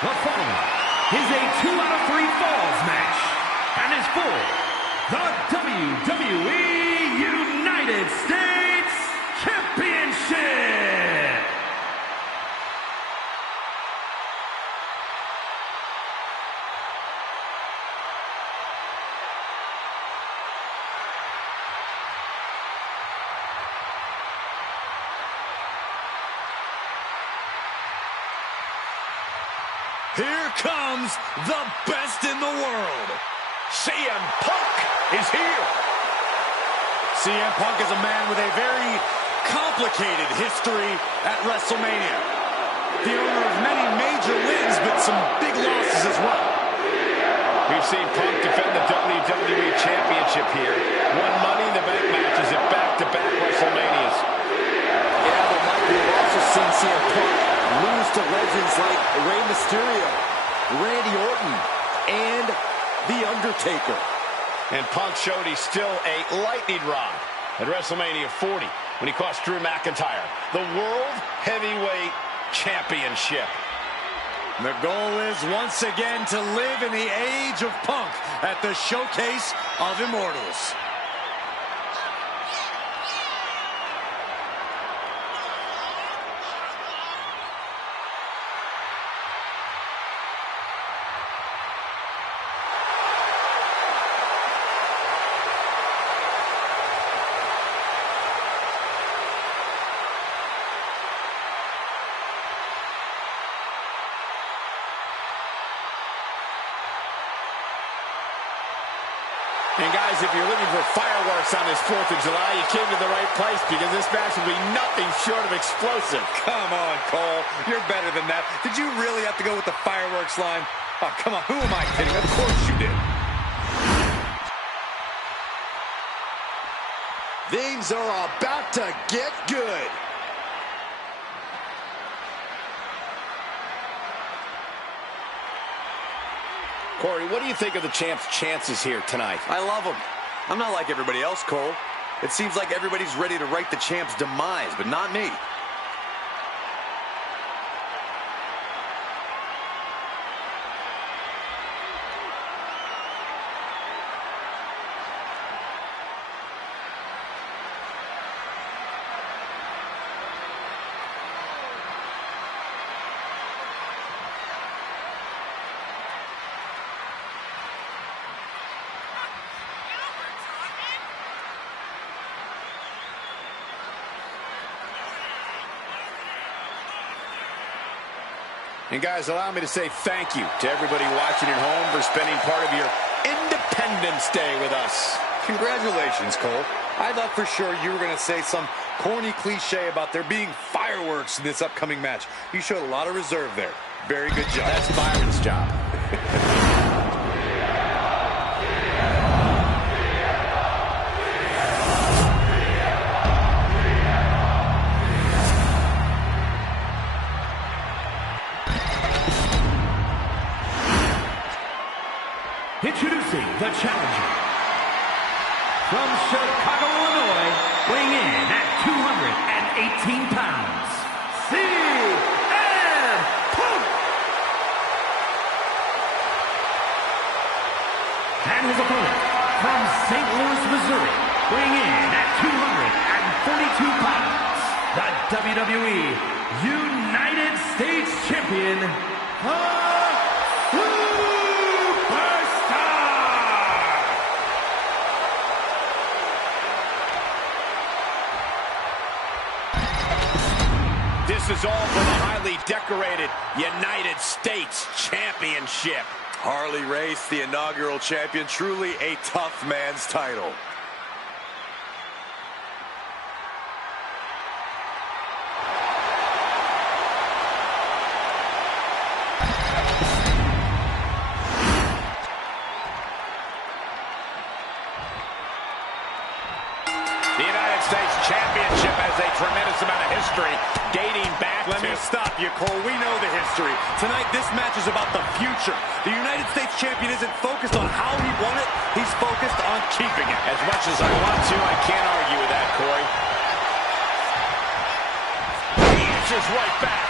The following is a 2 out of 3 falls match and is for the WWE United States Championship. Here comes the best in the world. CM Punk is here. CM Punk is a man with a very complicated history at WrestleMania. The owner of many major wins, but some big losses as well. We've seen Punk defend the WWE Championship here. Won Money in the Bank matches at back-to-back WrestleManias. Yeah, but Mike, we've also seen CM Punk lose to legends like Rey Mysterio, Randy Orton, and The Undertaker. And Punk showed he's still a lightning rod at WrestleMania 40 when he cost Drew McIntyre the World Heavyweight Championship. The goal is once again to live in the age of Punk at the Showcase of Immortals. And guys, if you're looking for fireworks on this 4th of July, you came to the right place because this match will be nothing short of explosive. Come on, Cole. You're better than that. Did you really have to go with the fireworks line? Oh, come on. Who am I kidding? Of course you did. Things are about to get good. Corey, what do you think of the champ's chances here tonight? I love him. I'm not like everybody else, Cole. It seems like everybody's ready to write the champ's demise, but not me. And guys, allow me to say thank you to everybody watching at home for spending part of your Independence Day with us. Congratulations, Cole. I thought for sure you were going to say some corny cliche about there being fireworks in this upcoming match. You showed a lot of reserve there. Very good job. That's Byron's job. Introducing the challenger from Chicago, Illinois, weighing in at 218 pounds, CM Punk. And his opponent from St. Louis, Missouri, weighing in at 242 pounds, the WWE United States Champion, This is all for the highly decorated United States Championship. Harley Race, the inaugural champion, truly a tough man's title. The United States Championship has a tremendous amount of history dating back Let me stop you, Cole. We know the history. Tonight, this match is about the future. The United States Champion isn't focused on how he won it. He's focused on keeping it. As much as I want to, I can't argue with that, Corey. He answers right back.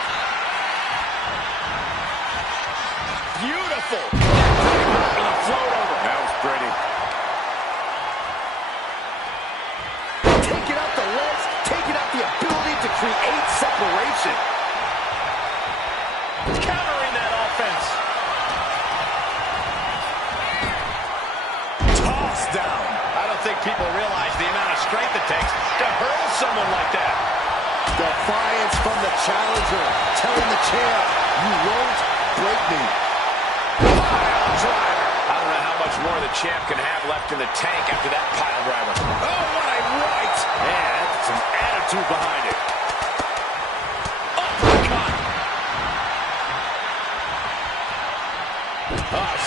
beautiful. With a float over. That was pretty. Taking out the legs, taking out the ability to create separation. Countering that offense. Tossed down. I don't think people realize the amount of strength it takes to hurl someone like that. Defiance from the challenger, telling the champ, you won't break me. Pile driver. I don't know how much more the champ can have left in the tank after that pile driver. Oh, what a right. And some attitude behind it. Uppercut.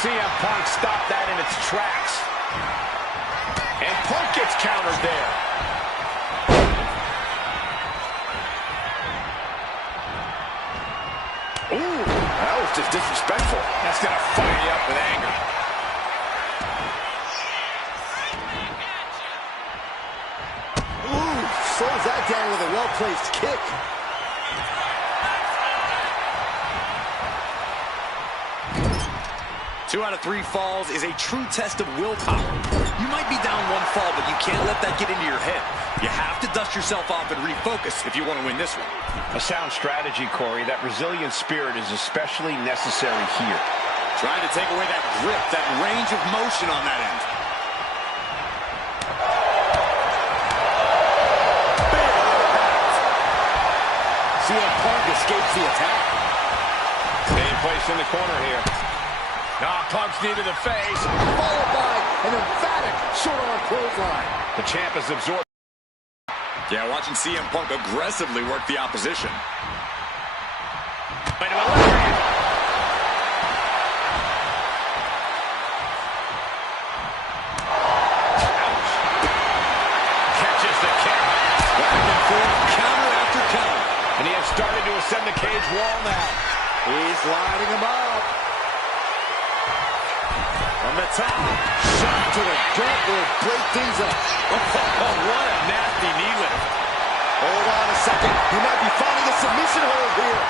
CM Punk stopped that in its tracks. And Punk gets countered there. Ooh, that was just disrespectful. That's going to fire you up with anger. Ooh, slows that down with a well-placed kick. Two out of 3 falls is a true test of willpower. You might be down 1 fall, but you can't let that get into your head. You have to dust yourself off and refocus if you want to win this one. A sound strategy, Corey. That resilient spirit is especially necessary here. Trying to take away that grip, that range of motion on that end. CM Punk escapes the attack. Staying placed in the corner here. Punk's knee to the face. Followed by an emphatic short-arm clothesline. The champ has absorbed. Yeah, watching CM Punk aggressively work the opposition. Wait a minute. Catches the kick. Back and forth, counter after counter. And he has started to ascend the cage wall now. He's lining him up. From the top, shot to the gut will break things up. Oh, what a nasty knee lift. Hold on a second. He might be finding a submission hold here.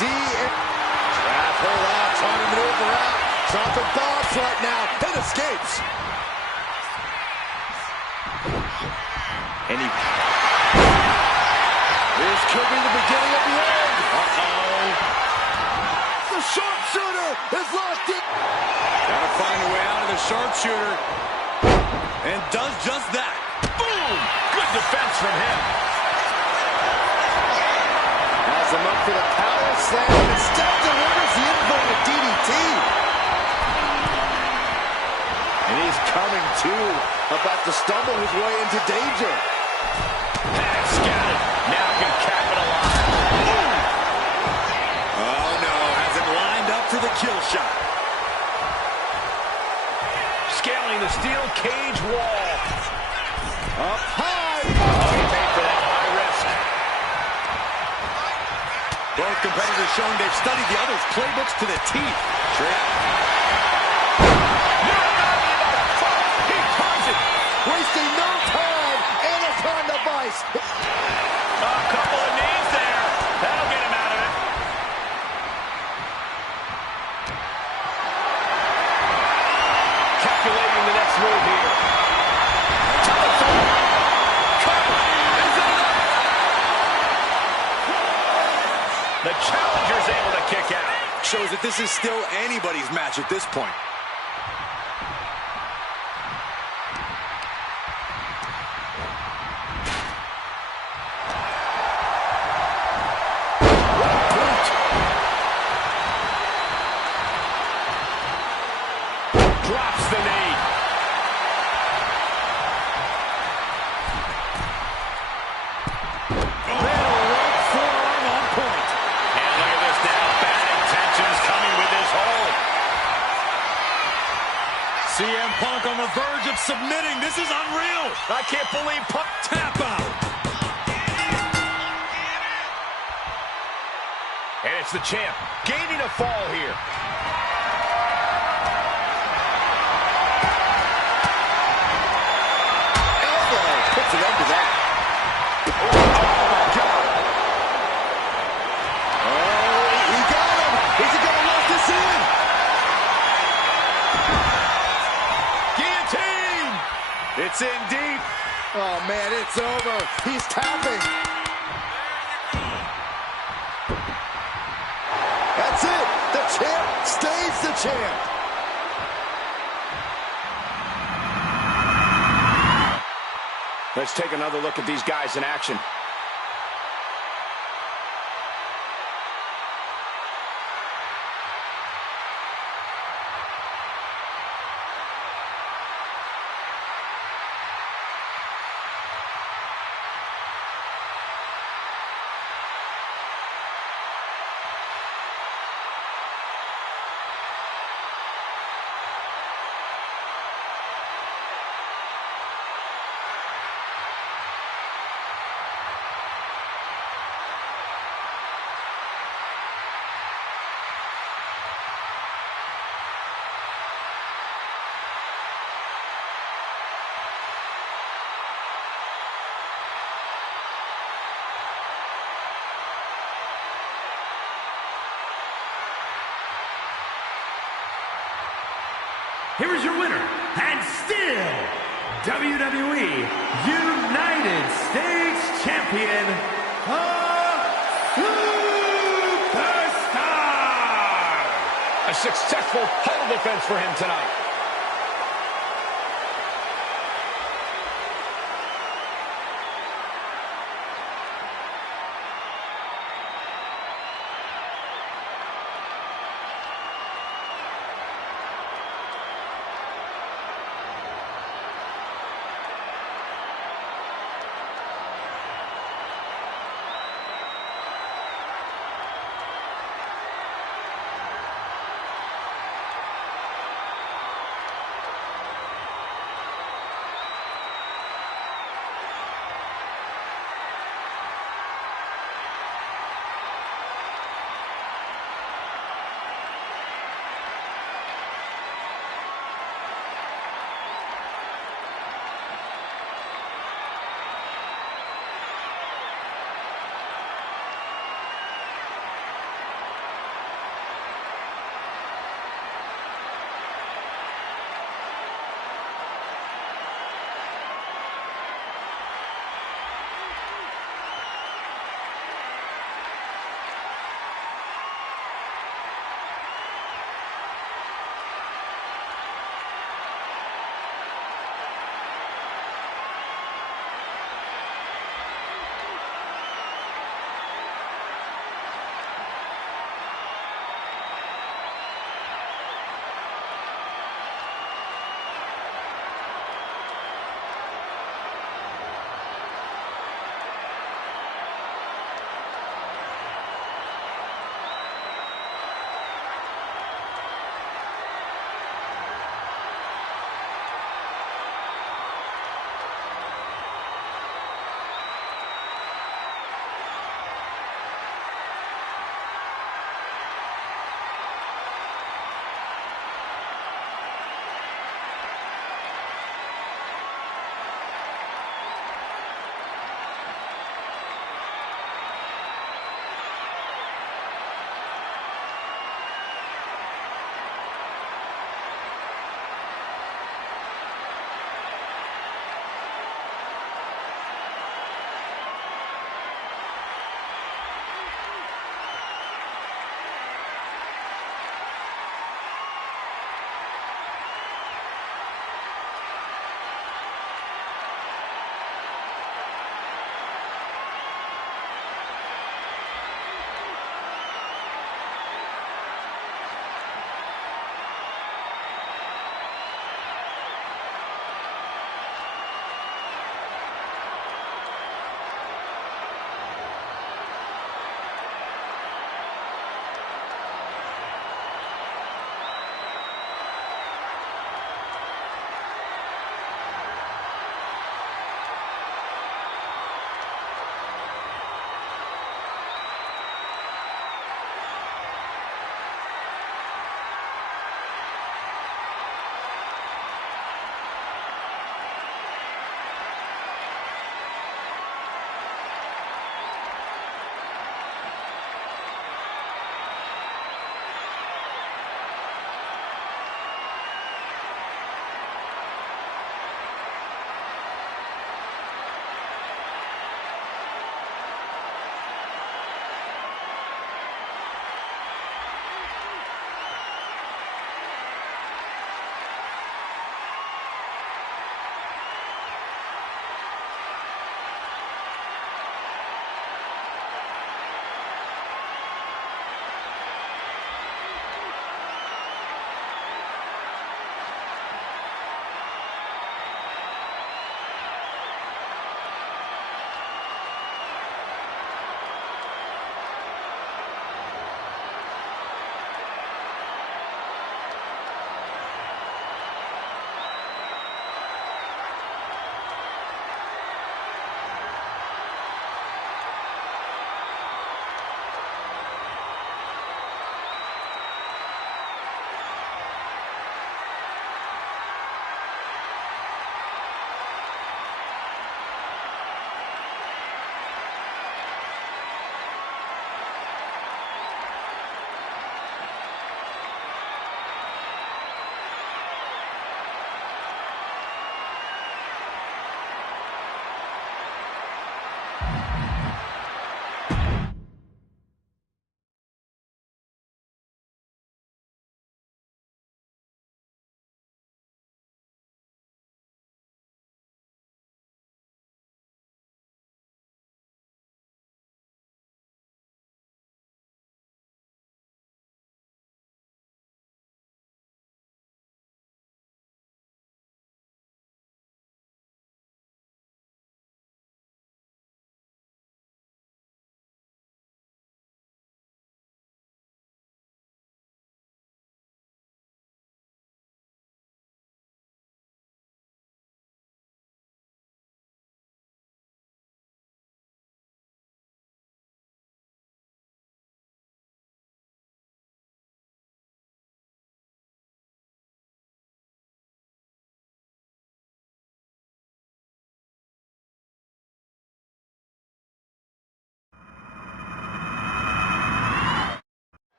Trap hold out, trying to maneuver out. Dropping bombs right now. And escapes. And he... This could be the beginning of the end. Uh-oh. The sharpshooter is locked in. Gotta find a way out of the sharpshooter. And does just that. Boom! Good defense from him. Has him up for the power slam. And instead delivers the inverted DDT. And he's coming to. About to stumble his way into danger. And scattered. Now can capitalize. Boom! Oh no, has it lined up for the kill shot. Scaling the steel cage wall. Up high. Oh, he paid for that high risk. Both competitors showing they've studied the other's playbooks to the teeth. He turns it. Wasting no time. Anaconda vice. A couple of knees there. That'll get him out of it. Calculating the next move here. Telephone. Cover. Is it enough? The challenger's able to kick out. Shows that this is still anybody's match at this point. Drops the knee. Right forearm on point. And look at this now. Bad intentions coming with this hold. CM Punk on the verge of submitting. This is unreal. I can't believe Punk. Tap out. And it's the champ gaining a fall here. Puts an end to that. Oh, my God. Oh, he got him. Is he going to lock this in? Gets in deep. Oh, man, it's over. He's tapping. That's it. The champ stays the champ. Let's take another look at these guys in action. Here is your winner, and still WWE United States Champion, Superstar! A successful title defense for him tonight.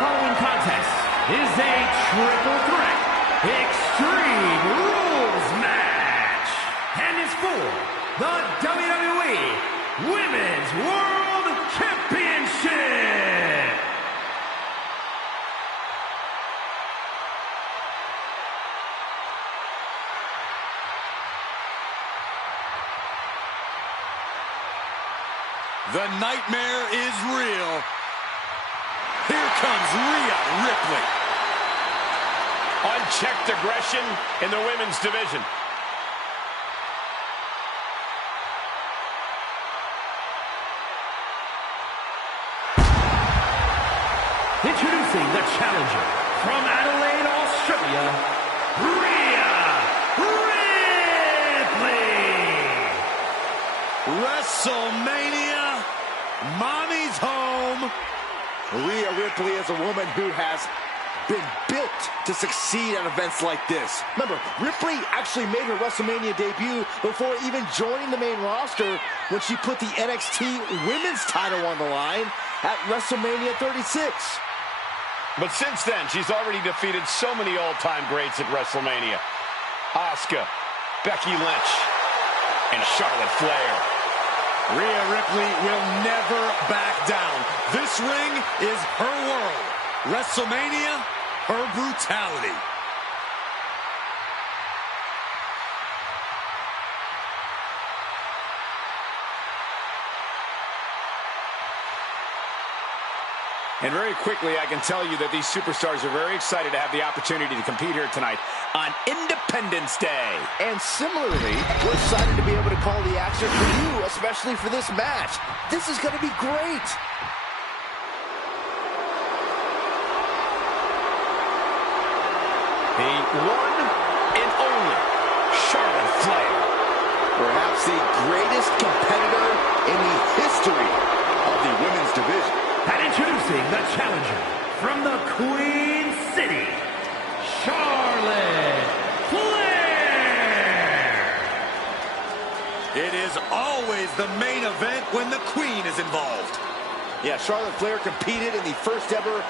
following contest is a triple threat Extreme Rules match and is for the WWE Women's World Championship. The nightmare is real. Here comes Rhea Ripley. Unchecked aggression in the women's division. Introducing the challenger from Adelaide, Australia, Rhea Ripley. WrestleMania, mommy's home. Rhea Ripley is a woman who has been built to succeed at events like this. Remember, Ripley actually made her WrestleMania debut before even joining the main roster when she put the NXT Women's title on the line at WrestleMania 36. But since then, she's already defeated so many all-time greats at WrestleMania. Asuka, Becky Lynch, and Charlotte Flair. Rhea Ripley will never back down. This ring is her world. WrestleMania, her brutality. And very quickly, I can tell you that these superstars are very excited to have the opportunity to compete here tonight on Independence Day. And similarly, we're excited to be able to call the action for you, especially for this match. This is going to be great. The one and only Charlotte Flair. Perhaps the greatest competitor in the history of the women's division. And introducing the challenger from the Queen City, Charlotte Flair. It is always the main event when the Queen is involved. Yeah, Charlotte Flair competed in the first ever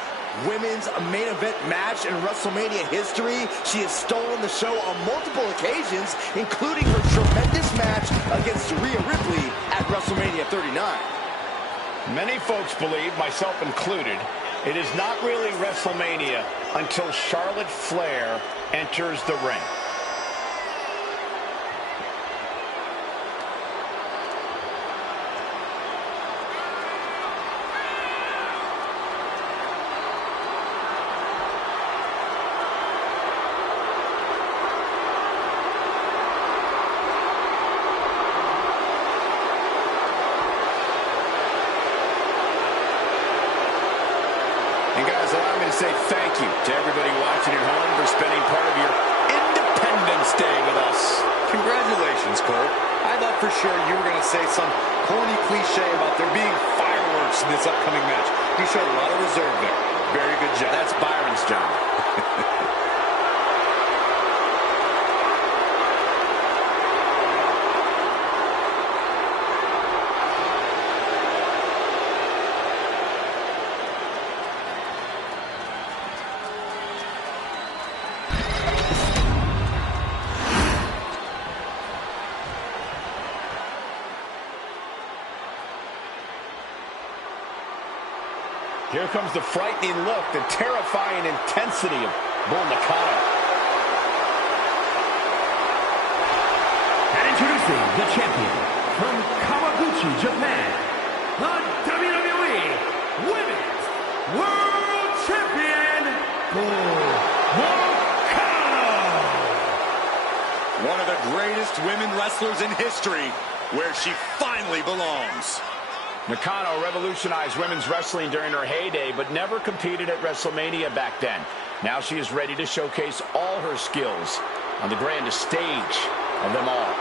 women's main event match in WrestleMania history. She has stolen the show on multiple occasions, including her tremendous match against Rhea Ripley at WrestleMania 39. Many folks believe, myself included, it is not really WrestleMania until Charlotte Flair enters the ring. And guys, allow me to say thank you to everybody watching at home for spending part of your Independence Day with us. Congratulations, Cole. I thought for sure you were going to say some corny cliche about there being fireworks in this upcoming match. You showed a lot of reserve there. Very good job. That's Byron's job. Here comes the frightening look, the terrifying intensity of Bull Nakano. And introducing the champion from Kawaguchi, Japan, the WWE Women's World Champion, Bull Nakano. One of the greatest women wrestlers in history, where she finally belongs. Nakano revolutionized women's wrestling during her heyday, but never competed at WrestleMania back then. Now she is ready to showcase all her skills on the grandest stage of them all.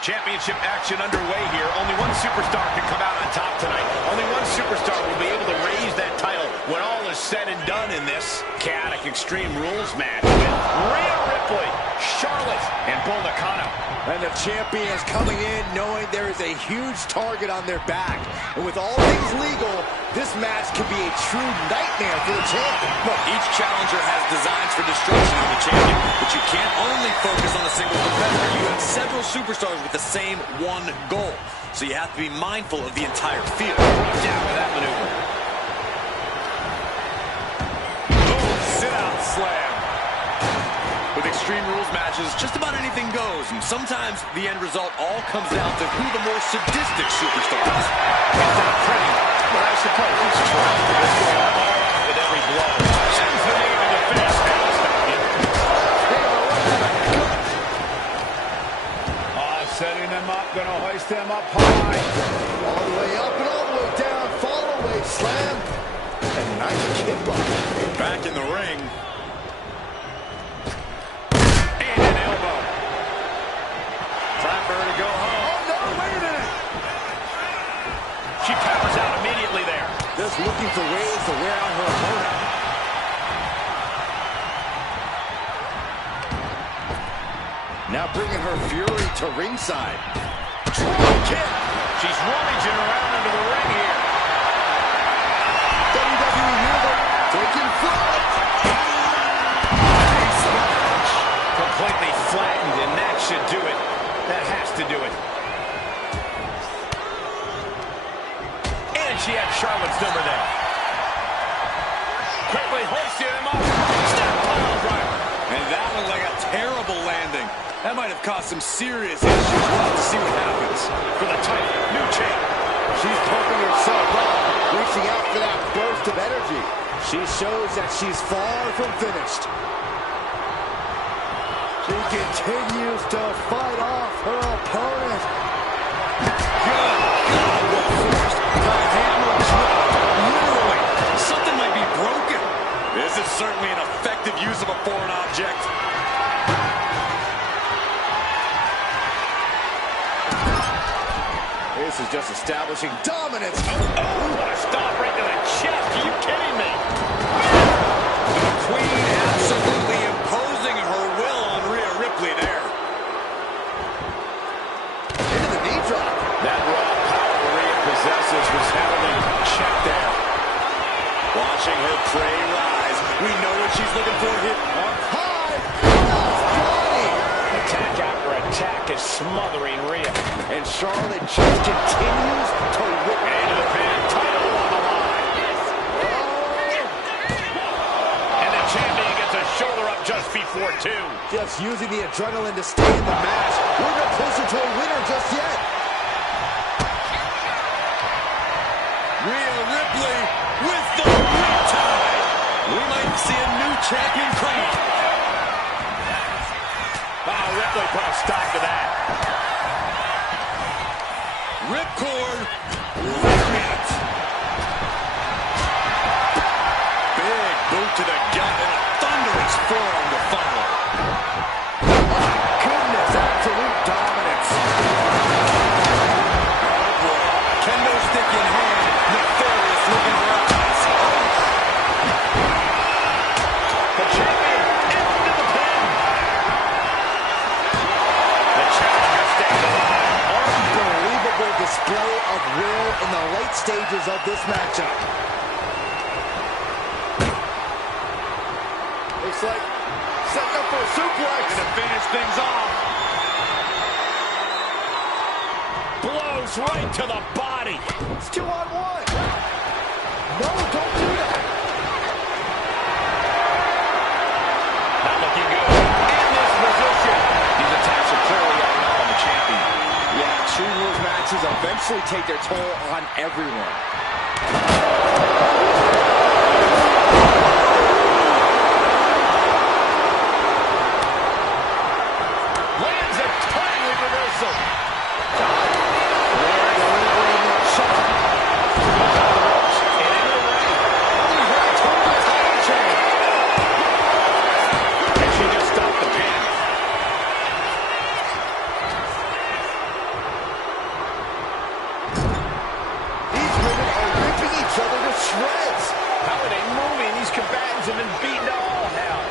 Championship action underway here. Only one superstar can come out on top tonight. Only one superstar will be able to raise that title when all is said and done in this chaotic Extreme Rules match with Rhea Ripley, Charlotte, and Bull Nakano. And the champion is coming in knowing there is a huge target on their back. And with all things legal, this match could be a true nightmare for the champion. Look, each challenger has designs for destruction on the champion, but you can't only focus on a single competitor. You have several superstars with the same one goal. So you have to be mindful of the entire field. Brought down with that maneuver. Boom, sit-out slam. With Extreme Rules matches, just about anything goes, and sometimes the end result all comes down to who the more sadistic superstar is. It's not pretty, but I suppose it's true. It's going all out with every blow. Sends the knee into the finish. Setting them up, gonna hoist them up high. All the way up and all the way down. Fall away slam. And nice kick block. Back in the ring. And an elbow. Time for her to go home. Oh, no, wait a minute. She powers out immediately there. Just looking for ways to wear out her opponent. Now bringing her fury to ringside. Drop kick. She's rummaging around under the ring here. WWE Universe taking flight. Nice punch. Completely flattened, and that should do it. That has to do it. And she had Charlotte's number there. Quickly hoisting him up. Step pile driver. And that was like a terrible landing. That might have caused some serious issues. We'll have to see what happens. For the title, new champ. She's pumping herself up, reaching out for that burst of energy. She shows that she's far from finished. She continues to fight off her opponent. Good God, what force. The hammer drop. Literally, something might be broken. This is certainly an effective use of a foreign object. This is just establishing dominance. Oh, what a stop right to the chest. Are you kidding me? The Queen absolutely imposing her will on Rhea Ripley there. Into the knee drop. That raw power Rhea possesses was held in check there. Watching her prey rise. We know what she's looking for here. Up high. Body. Attack after attack is smothering Rhea. And Charlotte just continues to whip Into the pin. Title on the line. And the champion gets a shoulder up just before two. Just using the adrenaline to stay in the match. We're not closer to a winner just yet. Rhea Ripley with the riptide. We might see a new champion crowned. Ripley put a stop to that. Ripcord. Ripcord. Big boot to the gut and a thunderous forearm to follow. My goodness, absolute dominance. Oh boy. Kendo stick in hand. Nefarious looking for a toss. The champion into the pin. The challenger stays alive. Unbelievable display of will in the late stages of this matchup. Looks like setting up for a suplex. To finish things off. Blows right to the body. It's 2-on-1. No, don't do that. Not looking good. In this position. These attacks are clearly adding up on the champion. Yeah, Extreme Rules matches eventually take their toll on everyone. Lands a timely reversal. Jones have been beaten to all hell.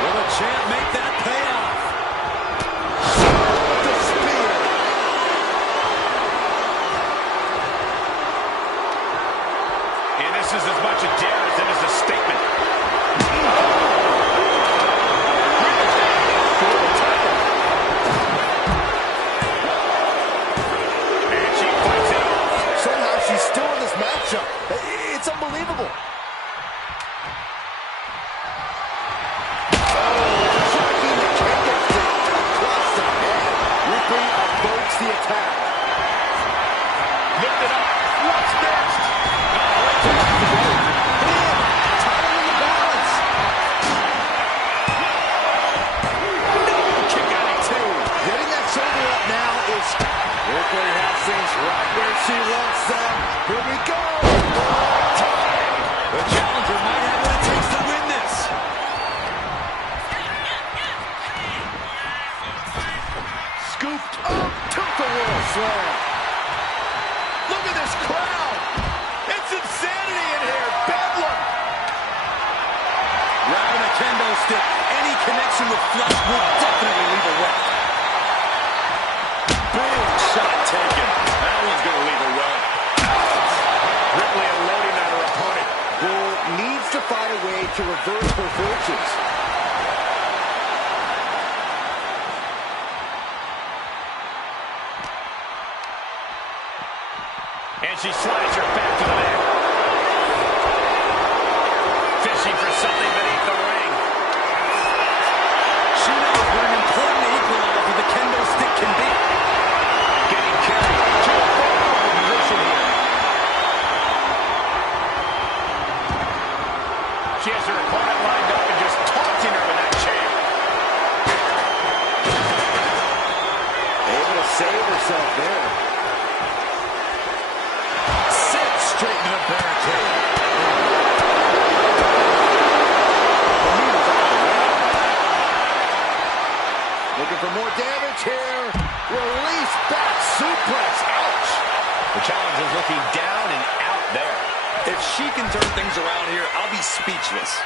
Will the champ make that pay off? The spear. And this is as much a dare as it is a statement. And she fights it off. Somehow she's still in this matchup. It's unbelievable. Shocking the kendo stick across the head. Ripley avoids the attack. Lift it up. What's next? Tighter in the balance. Kick out at 2. Getting that shoulder up now is... Ripley has things right where she wants them. Here we go. The challenger might have what it takes to win this. Scooped up. Took the world slam. Look at this crowd. It's insanity in here. Bedlam. Grabbing a kendo stick, any connection with flesh will definitely leave a wet. Big shot taken. That one's going to leave a well. Ripley unloading on her opponent. Bull needs to find a way to reverse her fortunes. And she slides her back to the mat. Fishing for something beneath the ring. She knows what an important equalizer the kendo stick can be. Getting carried to a vulnerable position here. She has her opponent lined up and just taunting her with that chair. Able to save herself there. Straight into the barricade. Looking for more damage here. Release back suplex. Ouch. The challenger's looking down and out there. If she can turn things around here, I'll be speechless.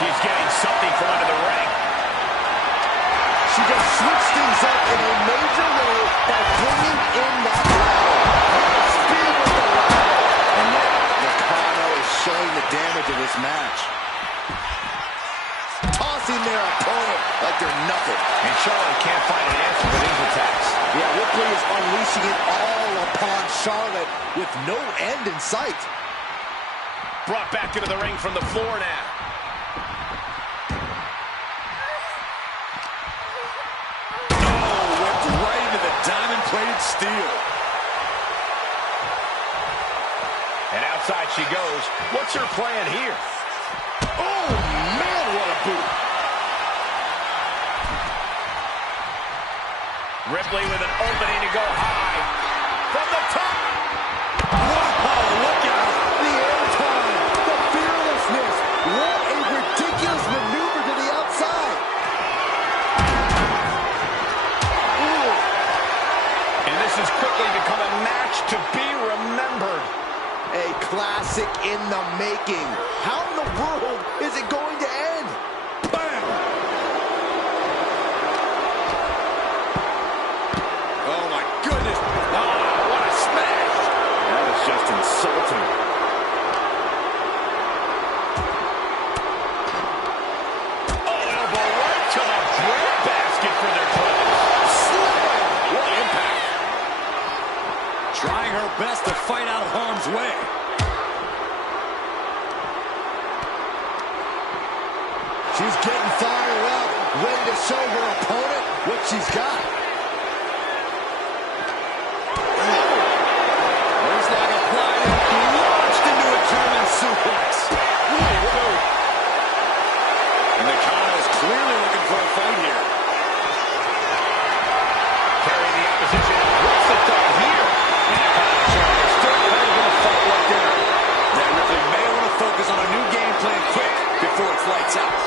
She's getting something from under the ring. She just switched things up in a major way by bringing in that ladder. Speed with the ladder. And now Nakano is showing the damage of this match. Tossing their opponent like they're nothing. And Charlotte can't find an answer for these attacks. Yeah, Ripley is unleashing it all upon Charlotte with no end in sight. Brought back into the ring from the floor now. Right into the diamond-plated steel. And outside she goes. What's her plan here? Oh, man, what a boot. Ripley with an opening to go high. From the top. Wow, look out. The airtime, the fearlessness. What a ridiculous maneuver to the outside. Ooh. And this has quickly become a match to be remembered. A classic in the making. How in the world is it going to end? Bam! Oh, my goodness. Oh, what a smash. That is just insulting. Oh, elbow right to the breadbasket for their troubles. Slam! What impact. Trying her best to fight out of harm's way. She's getting fired up, ready to show her opponent what she's got. There's like applied and launched into a German suplex. And Nakano's clearly looking for a fight here. Carrying the opposition. What's the thought here? And still playing with a fight right there. That Ripley may want to focus on a new game plan quick before it's lights out.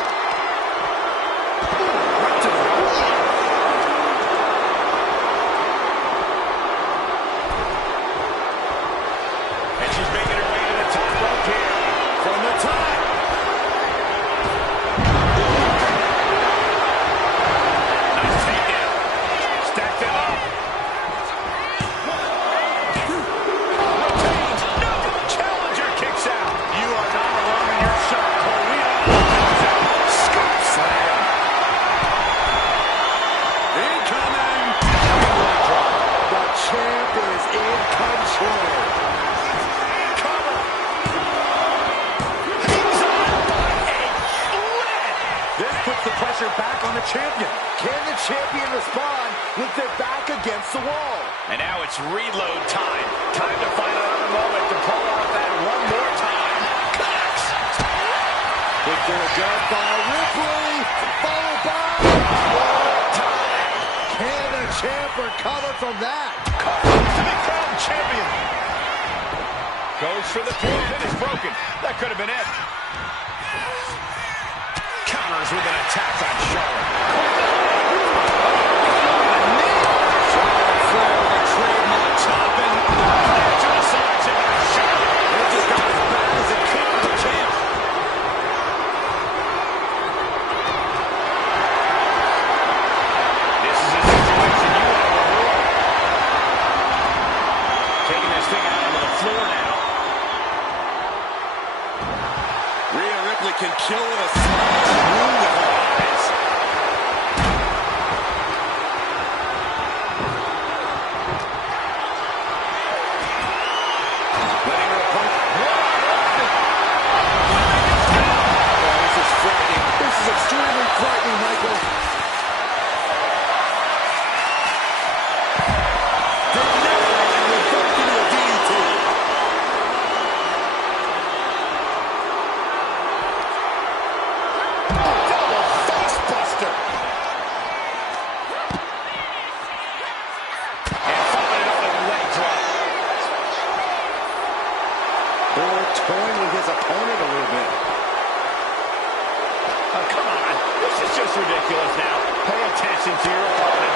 destroyed. Cover. Hangs on by a thread. This puts the pressure back on the champion. Can the champion respond with their back against the wall? And now it's reload time. Time to find another moment to pull off that one more time. Connects. Good for a gun by Ripley, followed by Time. Can the champ recover from that? To become champion. Goes for the pin. Pin is broken. That could have been it. Counters with an attack on Charlotte. Flair with a trademark chopping. To the side, check out Charlotte. It just got as bad as it could for the champ. This is a situation you want to avoid. Taking this thing out onto the floor now. Rhea Ripley can kill with a smile, true with her eyes. Letting her opponent. Oh, this is frightening. This is extremely frightening, Michael. Denied, revoked into a DDT. Double face buster. And followed it up with a leg drop. Or toying with his opponent a little bit. Oh, come on. This is just ridiculous now. Pay attention to your opponent.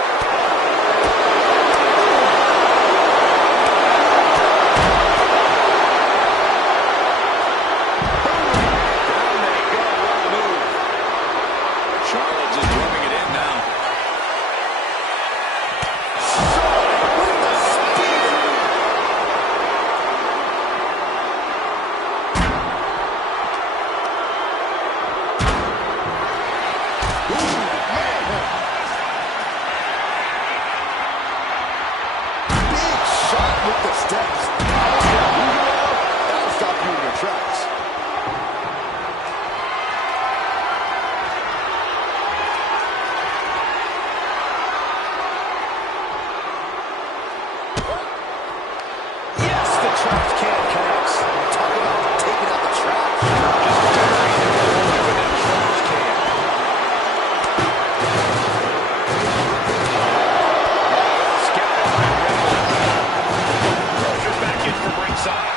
Down they go. What a move. Charlotte just rubbing it in now. With the spear. Big shot with the steps. That'll stop you in your tracks. Yes, the trash can connects. Talk about taking out the trash. Just burying him with that trash can. Scouted by Ripley. Rogers back in from ringside.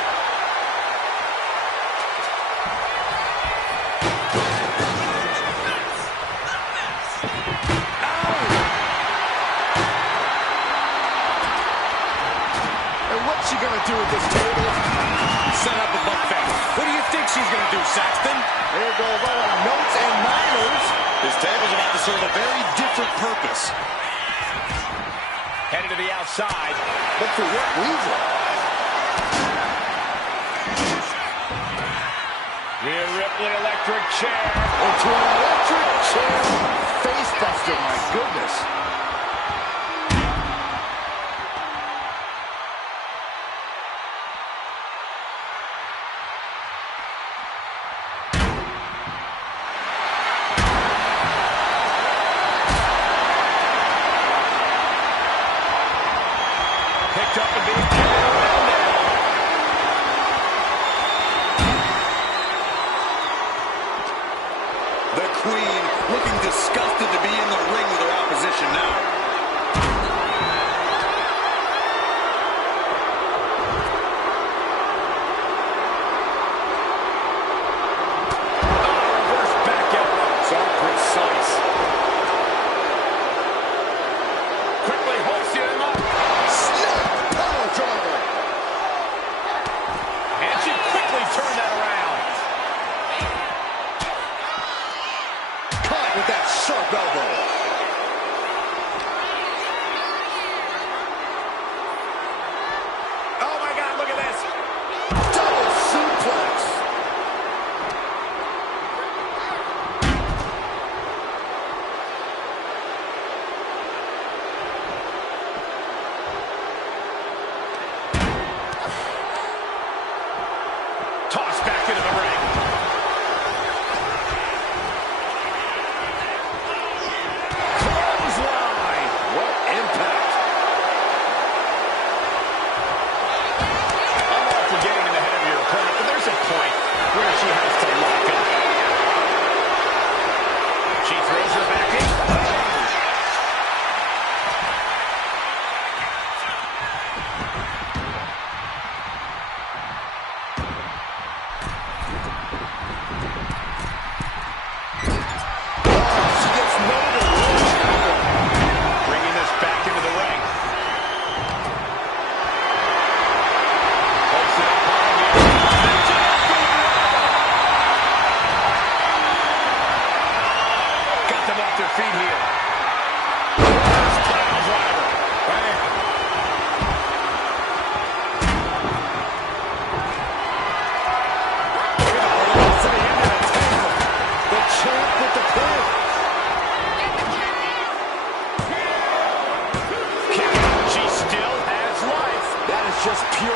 And what's she gonna do with this table? Set up a buffet. What do you think she's going to do, Saxton? There goes all our notes and minors. This table's about to serve a very different purpose. Headed to the outside. But for what reason? Rhea Ripley, electric chair. Into an electric chair. Face buster, my goodness. Picked up and being carried around now. The Queen looking disgusted to be in the ring with her opposition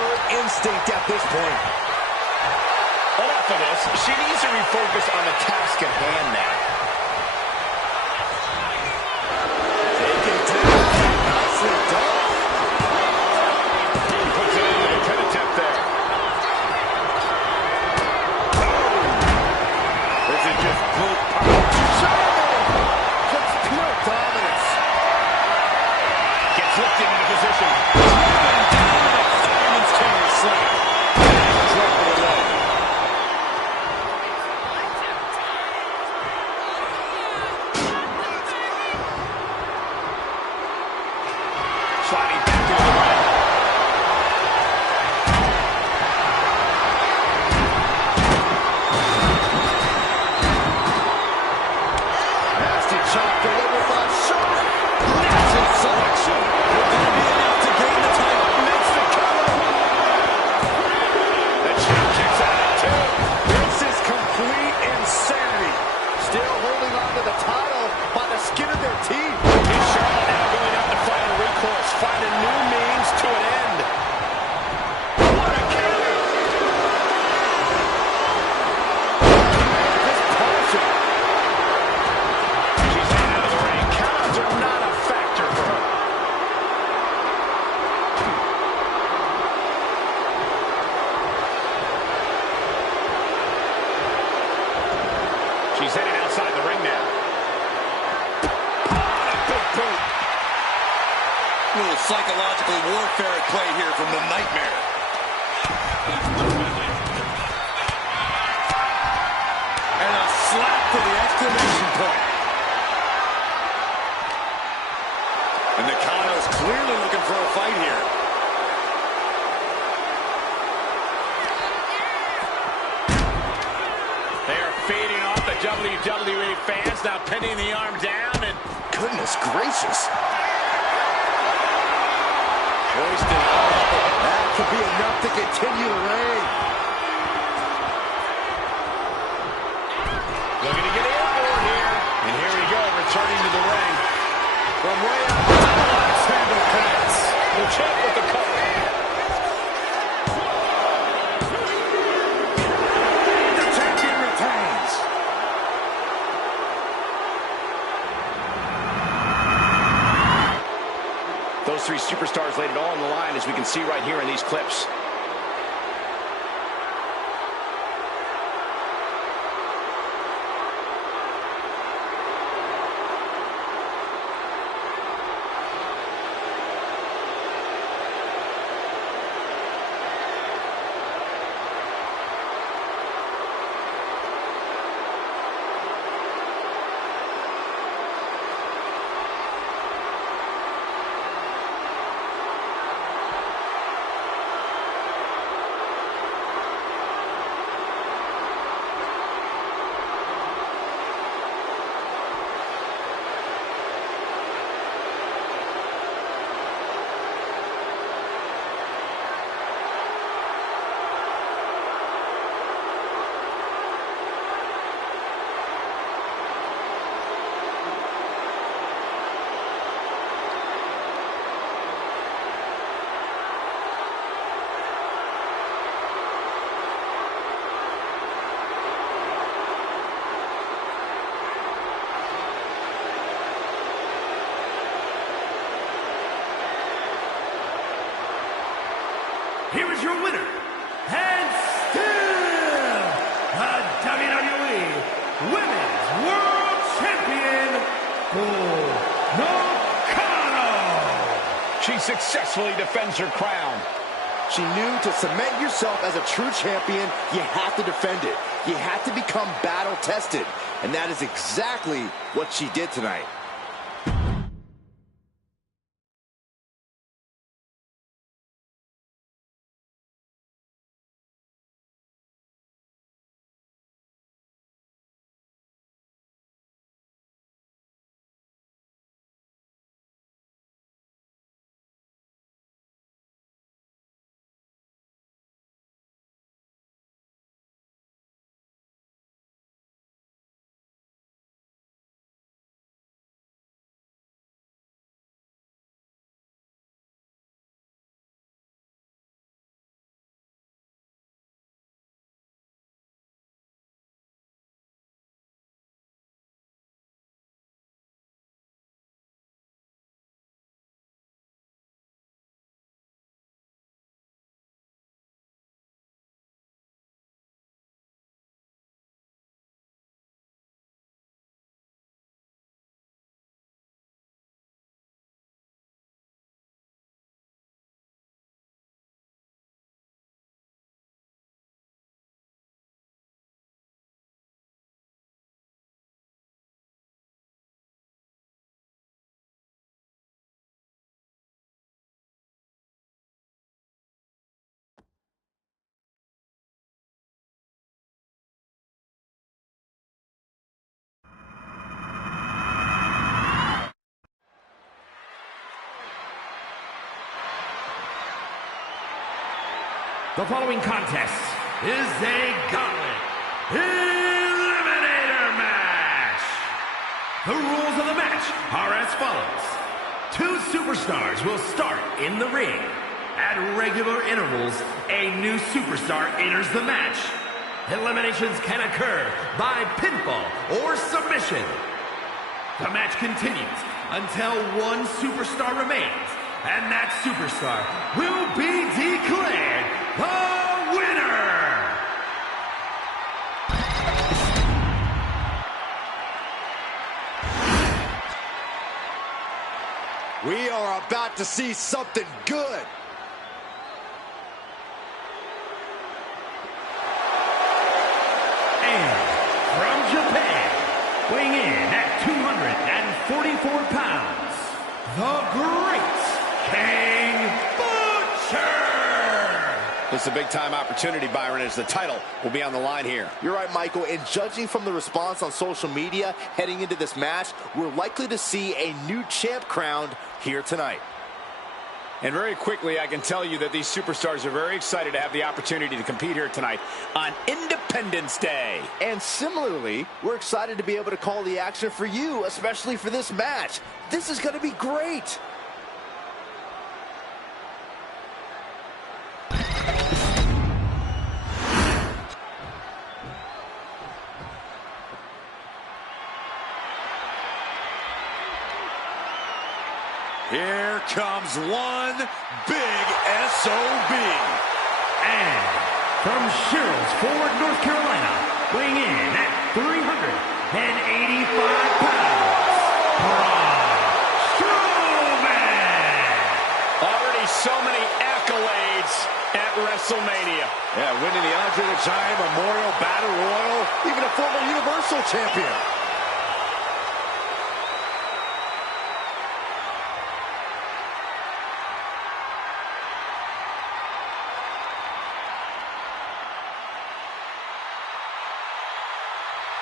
pure instinct at this point. Enough of this. She needs to refocus on the task at hand now. Taken down. Nicely done. Puts it into the pin attempt there. This is just brute power. Just pure dominance. Gets lifted into position. Driven down with a fireman's carry slam. Drop of the leg. Sliding back into the ring. Nasty chop delivered by Shawn. Massive selection. Will that be enough to gain the title? Makes the cover. The champ kicks out at two. This is complete insanity. Still holding on to the title by the skin of their teeth. He's Charlotte now going down to final recourse. Find a new means to an end. What a counter. Just punishing. She's out of the ring. Countouts are not a factor for her. She's headed outside the ring now. Big boot. A little psychological warfare at play here from the Nightmare. And a slap to the exclamation point. And Nakano's clearly looking for a fight here. They are feeding off the WWE fans, now pinning the arm down and Goodness gracious. hoisting up. That could be enough to continue the reign. Looking to get airborne here. And here we go, returning to the ring. From way out top, axe handle connects. The champ with the cover. The champion retains. Those three superstars laid it all on the line, as we can see right here in these clips. Here is your winner, and still the WWE Women's World Champion, Nakano. She successfully defends her crown. She knew to cement yourself as a true champion, you have to defend it. You have to become battle-tested. And that is exactly what she did tonight. The following contest is a gauntlet eliminator match. The rules of the match are as follows. Two superstars will start in the ring. At regular intervals, a new superstar enters the match. Eliminations can occur by pinfall or submission. The match continues until one superstar remains, and that superstar will be declared the winner! We are about to see something good. And from Japan, weighing in at 244 pounds, the Great King Butcher! This is a big-time opportunity, Byron, as the title will be on the line here. You're right, Michael, and judging from the response on social media heading into this match, we're likely to see a new champ crowned here tonight. And very quickly, I can tell you that these superstars are very excited to have the opportunity to compete here tonight on Independence Day. And similarly, we're excited to be able to call the action for you, especially for this match. This is going to be great. Here comes one big SOB. And from Sherrills-Ford, North Carolina, weighing in at 385 pounds, Braun Strowman! Already so many accolades at WrestleMania. Yeah, winning the Andre the Giant Memorial Battle Royal, Even a former Universal Champion.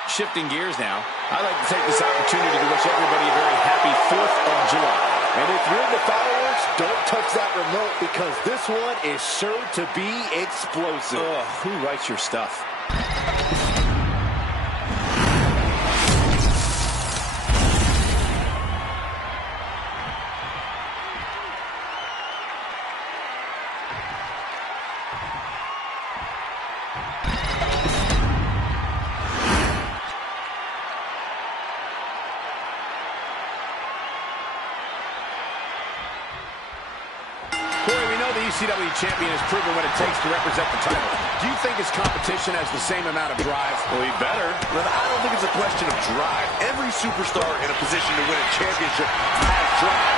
Shifting gears now, I'd like to take this opportunity to wish everybody a very happy 4th of July. And if you're in the fireworks, don't touch that remote because this one is sure to be explosive. Ugh, who writes your stuff? WCW champion has proven what it takes to represent the title. Do you think his competition has the same amount of drive? Well, he better. But I don't think it's a question of drive. Every superstar in a position to win a championship has drive.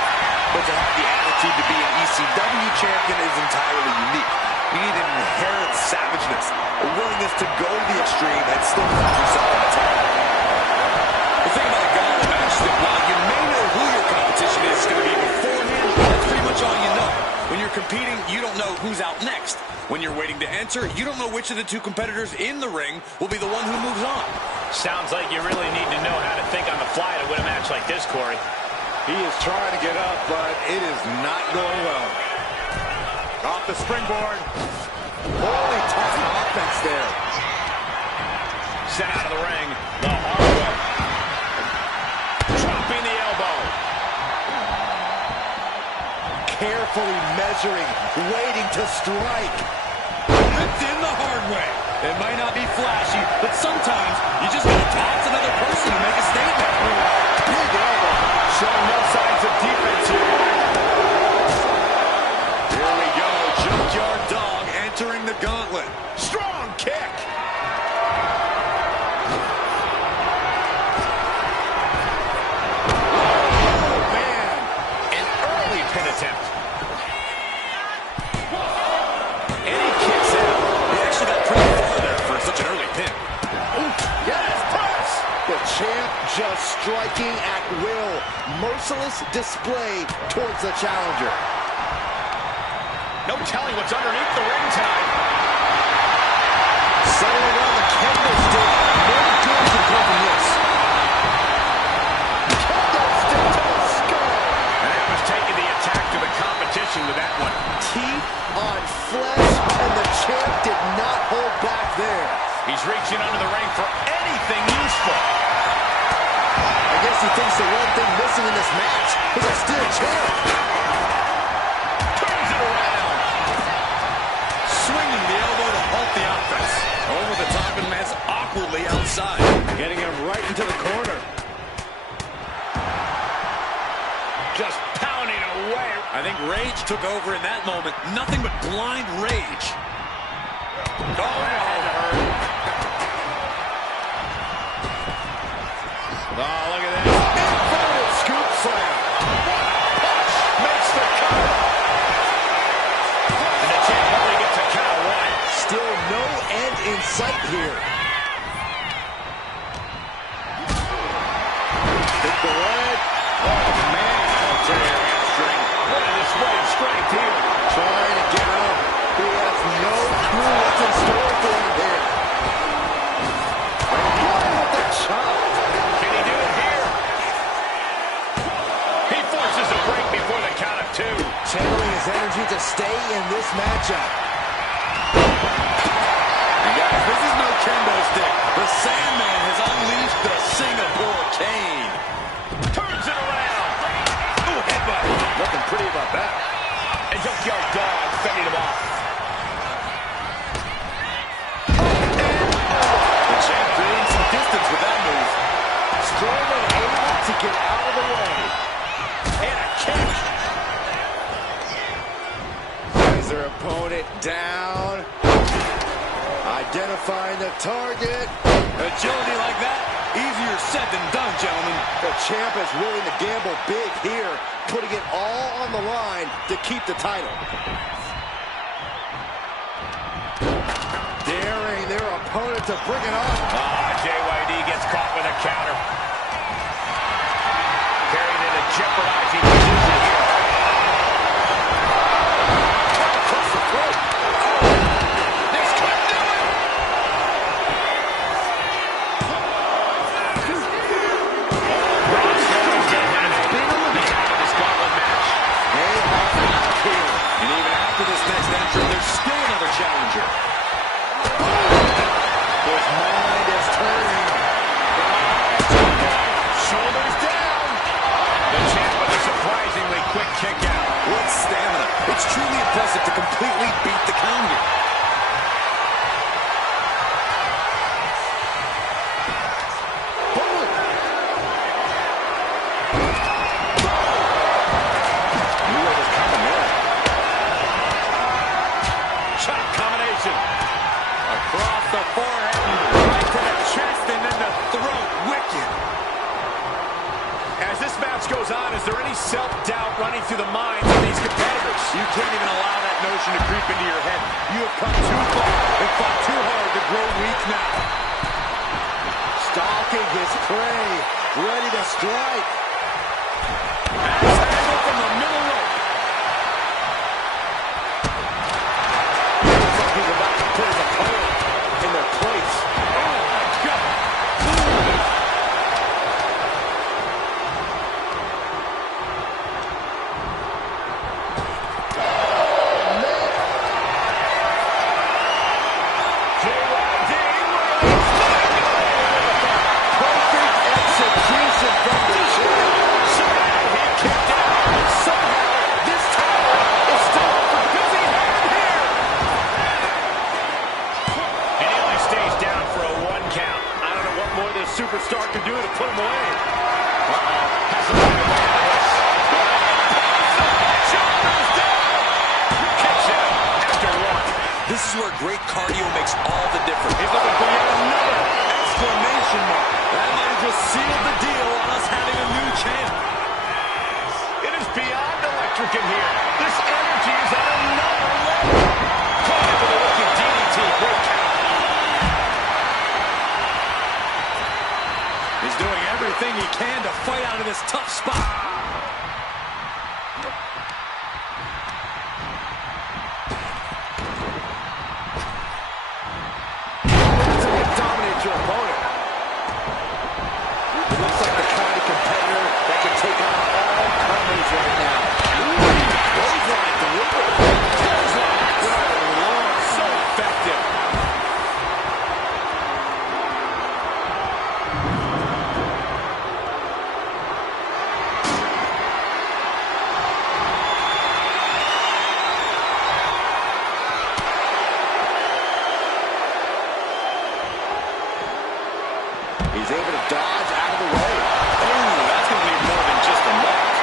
But to have the attitude to be an ECW champion is entirely unique. You need an inherent savageness, a willingness to go to the extreme and still find yourself on top. The thing about a gauntlet match is that while you may know who your competition is going to be beforehand, that's pretty much all you know. When you're competing, you don't know who's out next. When you're waiting to enter, you don't know which of the two competitors in the ring will be the one who moves on. Sounds like you really need to know how to think on the fly to win a match like this, Corey. he is trying to get up, but it is not going well. Off the springboard. Holy tough offense there. Sent out of the ring, the hard way. Dropping the elbow. Carefully measuring, waiting to strike. Ripped in the hard way. It might not be flashy, but sometimes you just gotta toss another person to make a statement. Big elbow. Showing no signs of defense here. Here we go, Junkyard Dog entering the gauntlet. Strong kick. Oh, man. An early pin attempt. And he kicks out. He actually got pretty far there for such an early pin. Yes, press. The champ just striking at will. Merciless display towards the challenger. No telling what's underneath the ring tonight. Settling on the candlestick. No good can come from this. Candlestick to the skull. And that was taking the attack to the competition with that one. Teeth on flesh, and the champ He's reaching under the ring for anything useful. I guess he thinks the one thing missing in this match is a steel chair. Turns it around. Swinging the elbow to halt the offense. Over the top and lands awkwardly outside. Getting him right into the corner. Just pounding away. I think rage took over in that moment. Nothing but blind rage. Oh, that hurt. Oh, look at that. Inverted scoop slam. What a punch. Makes the cover. And the champ only gets a count of one. Still no end in sight here. Hit the leg. Oh, man. To their hamstring. What a display of strength here. Trying to get up. He has no clue what's in store for him here. With the chop. Can he do it here? He forces a break before the count of two. Channeling his energy to stay in this matchup. And guys, this is no kendo stick. The Sandman has unleashed the Singapore cane. Turns it around. Ooh, headbutt. Nothing pretty about that. And Junkyard Dog fending him off. The champ creating some distance with that move. Strowman able to get out of the way. And a kick. Has their opponent down. Identifying the target. Agility like that, easier said than done, gentlemen. The champ is willing to gamble big here, putting it all on the line to keep the title. Daring their opponent to bring it on. JYD gets caught with a counter. Carried in a jeopardizing position here. Across the throat. This could do it. Braun Strowman has been eliminated in this gauntlet match. They are out here. And even after this next entrant, there's still another challenger. His mind is turning. Shoulders down. The champ with a surprisingly quick kick out. What stamina. It's truly impressive to completely beat the count here. Knew what was coming there. Chop combination. Across the forehead, right to the chest, and then the throat. Wicked. As this match goes on, is there any self-doubt running through the minds of these competitors? You can't even allow that notion to creep into your head. You have come too far and fought too hard to grow weak now. Stalking his prey. Ready to strike. Axe handle from the middle rope. Looks like he's about to put his opponent in their place. Oh, my God. JYD Perfect execution from the champ. somehow he kicked out. Somehow, this title is still up for busy hand here. And he only stays down for a 1 count. I don't know what more this superstar can do to put him away. Has to find a way out of this. Shoulders down. Kicks out after 1. This is where great cardio makes all the difference. He's looking for yet another. Exclamation mark. That might have just sealed the deal on us having a new champ. It is beyond electric in here. This energy is at another level. Caught him with a wicked DDT. Great count. He's doing everything he can to fight out of this tough spot. Dominate your opponent. He looks like the kind of competitor that can take on all comers right now. Clothesline delivered. Clothesline. He's able to dodge out of the way. Oh, that's going to leave more than just a mark.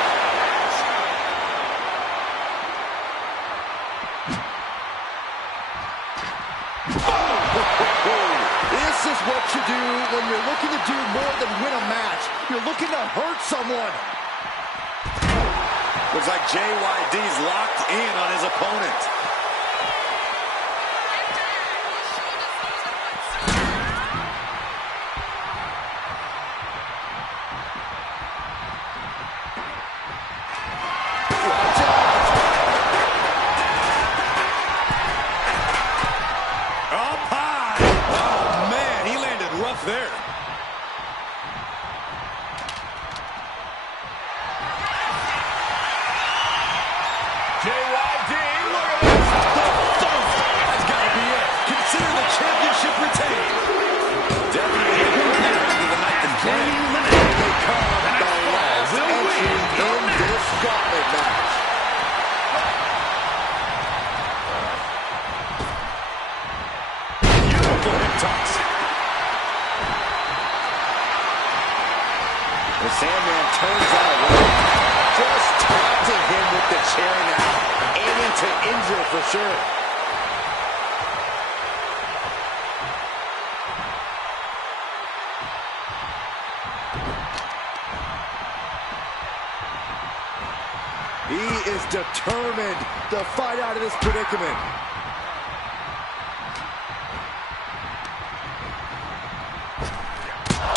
This is what you do when you're looking to do more than win a match. You're looking to hurt someone. Looks like JYD's locked in on his opponent. Watch out. Up high. Oh, man, he landed rough there. JYD, look at this. That's got to be it. Consider the championship retained. Definitely a good end to the night and day. Become the last entry in this gauntlet match. Beautiful hip toss. The Sandman turns that away. Just taunting him with the chair now. Aiming to injure for sure. He is determined to fight out of this predicament.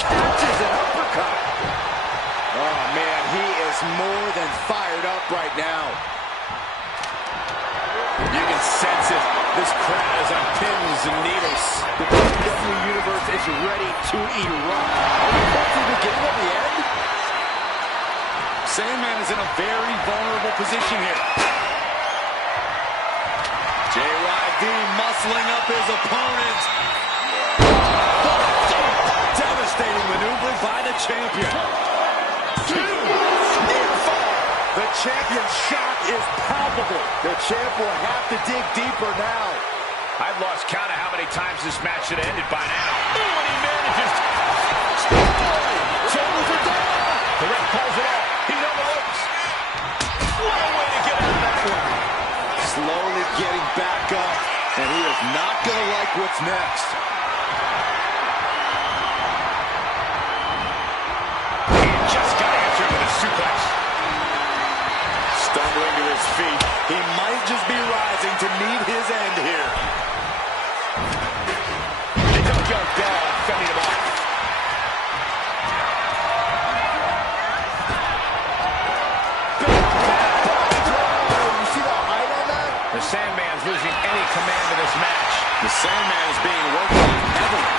Catches an uppercut. Oh, man, he is more than fired up right now. You can sense it. This crowd is on pins and needles. The WWE Universe is ready to erupt. Are we close to the beginning of the end? Sandman is in a very vulnerable position here. JYD muscling up his opponent. Devastating maneuver by the champion. The champion's shot is palpable. The champ will have to dig deeper now. I've lost count of how many times this match should have ended by now. Oh, and he manages. Shoulders are down. The ref calls it off. He's on the ropes. What a way to get out of that one. Slowly getting back up, and he is not going to like what's next. He just got answered with a suplex. Stumbling to his feet. He might just be rising to meet his end here. They don't go down, fending him off. You see the height on that? The Sandman's losing any command of this match. The Sandman is being worked on heavily.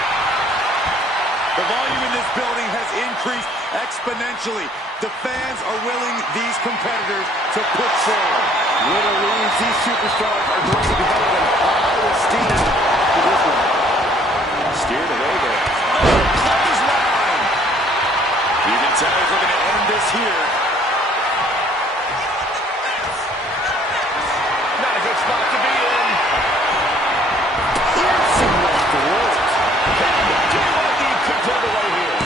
The volume in this building has increased exponentially. The fans are willing these competitors to push forward. Win or lose, these superstars are going to be held in high esteem for this one. Steered away there. Clothesline! You can tell he's looking to end this here. Not a good spot to be in. Piercing left the ropes. JYD could pull away here.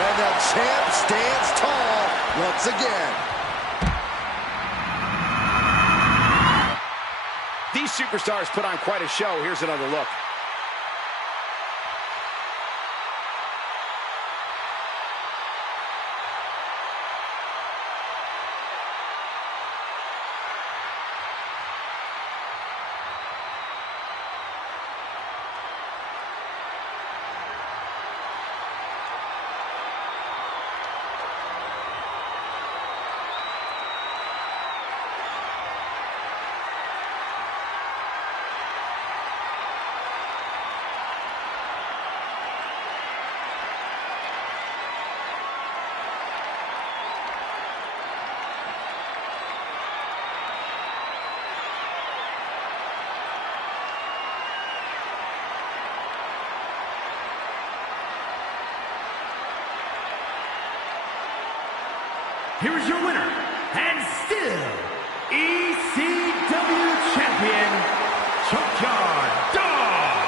And the champ stands tall once again. These superstars put on quite a show. Here's another look. Here is your winner, and still ECW champion, Champion, Junkyard Dog.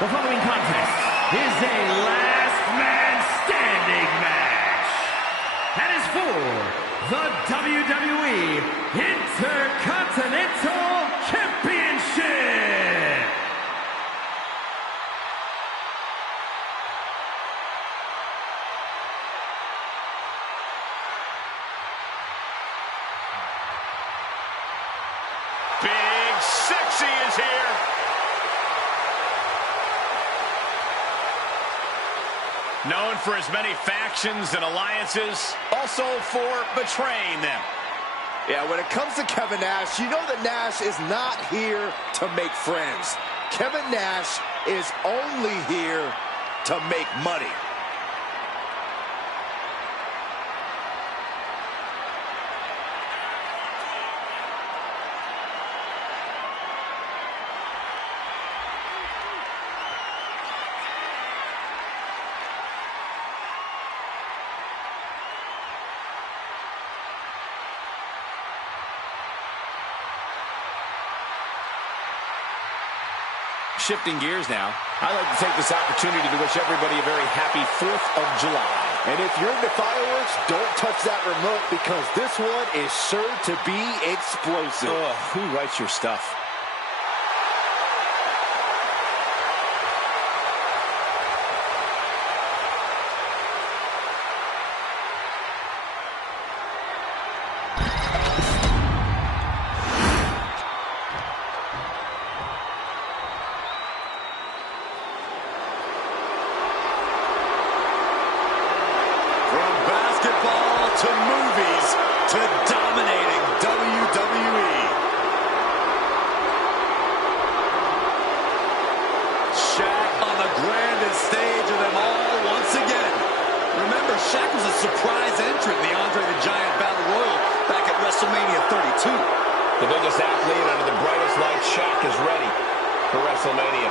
The following contest is a last man standing match. That is for the WWE Intercontinental Championship. Big Sexy is here. Known for his many factions and alliances, also for betraying them. Yeah, when it comes to Kevin Nash, you know that Nash is not here to make friends. Kevin Nash is only here to make money. Shifting gears now, I'd like to take this opportunity to wish everybody a very happy 4th of July. And if you're into fireworks, don't touch that remote because this one is sure to be explosive. Ugh, who writes your stuff? To movies, to dominating WWE. Shaq on the grandest stage of them all once again. Remember, Shaq was a surprise entrant in the Andre the Giant Battle Royal back at WrestleMania 32. The biggest athlete under the brightest light, Shaq is ready for WrestleMania.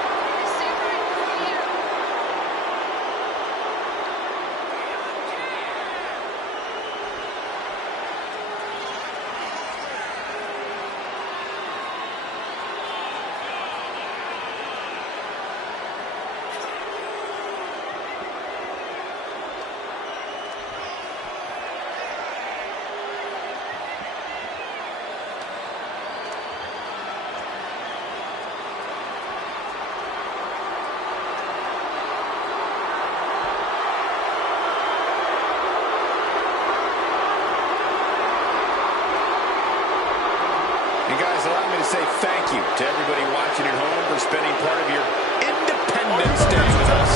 And guys, allow me to say thank you to everybody watching at home for spending part of your Independence Day with us.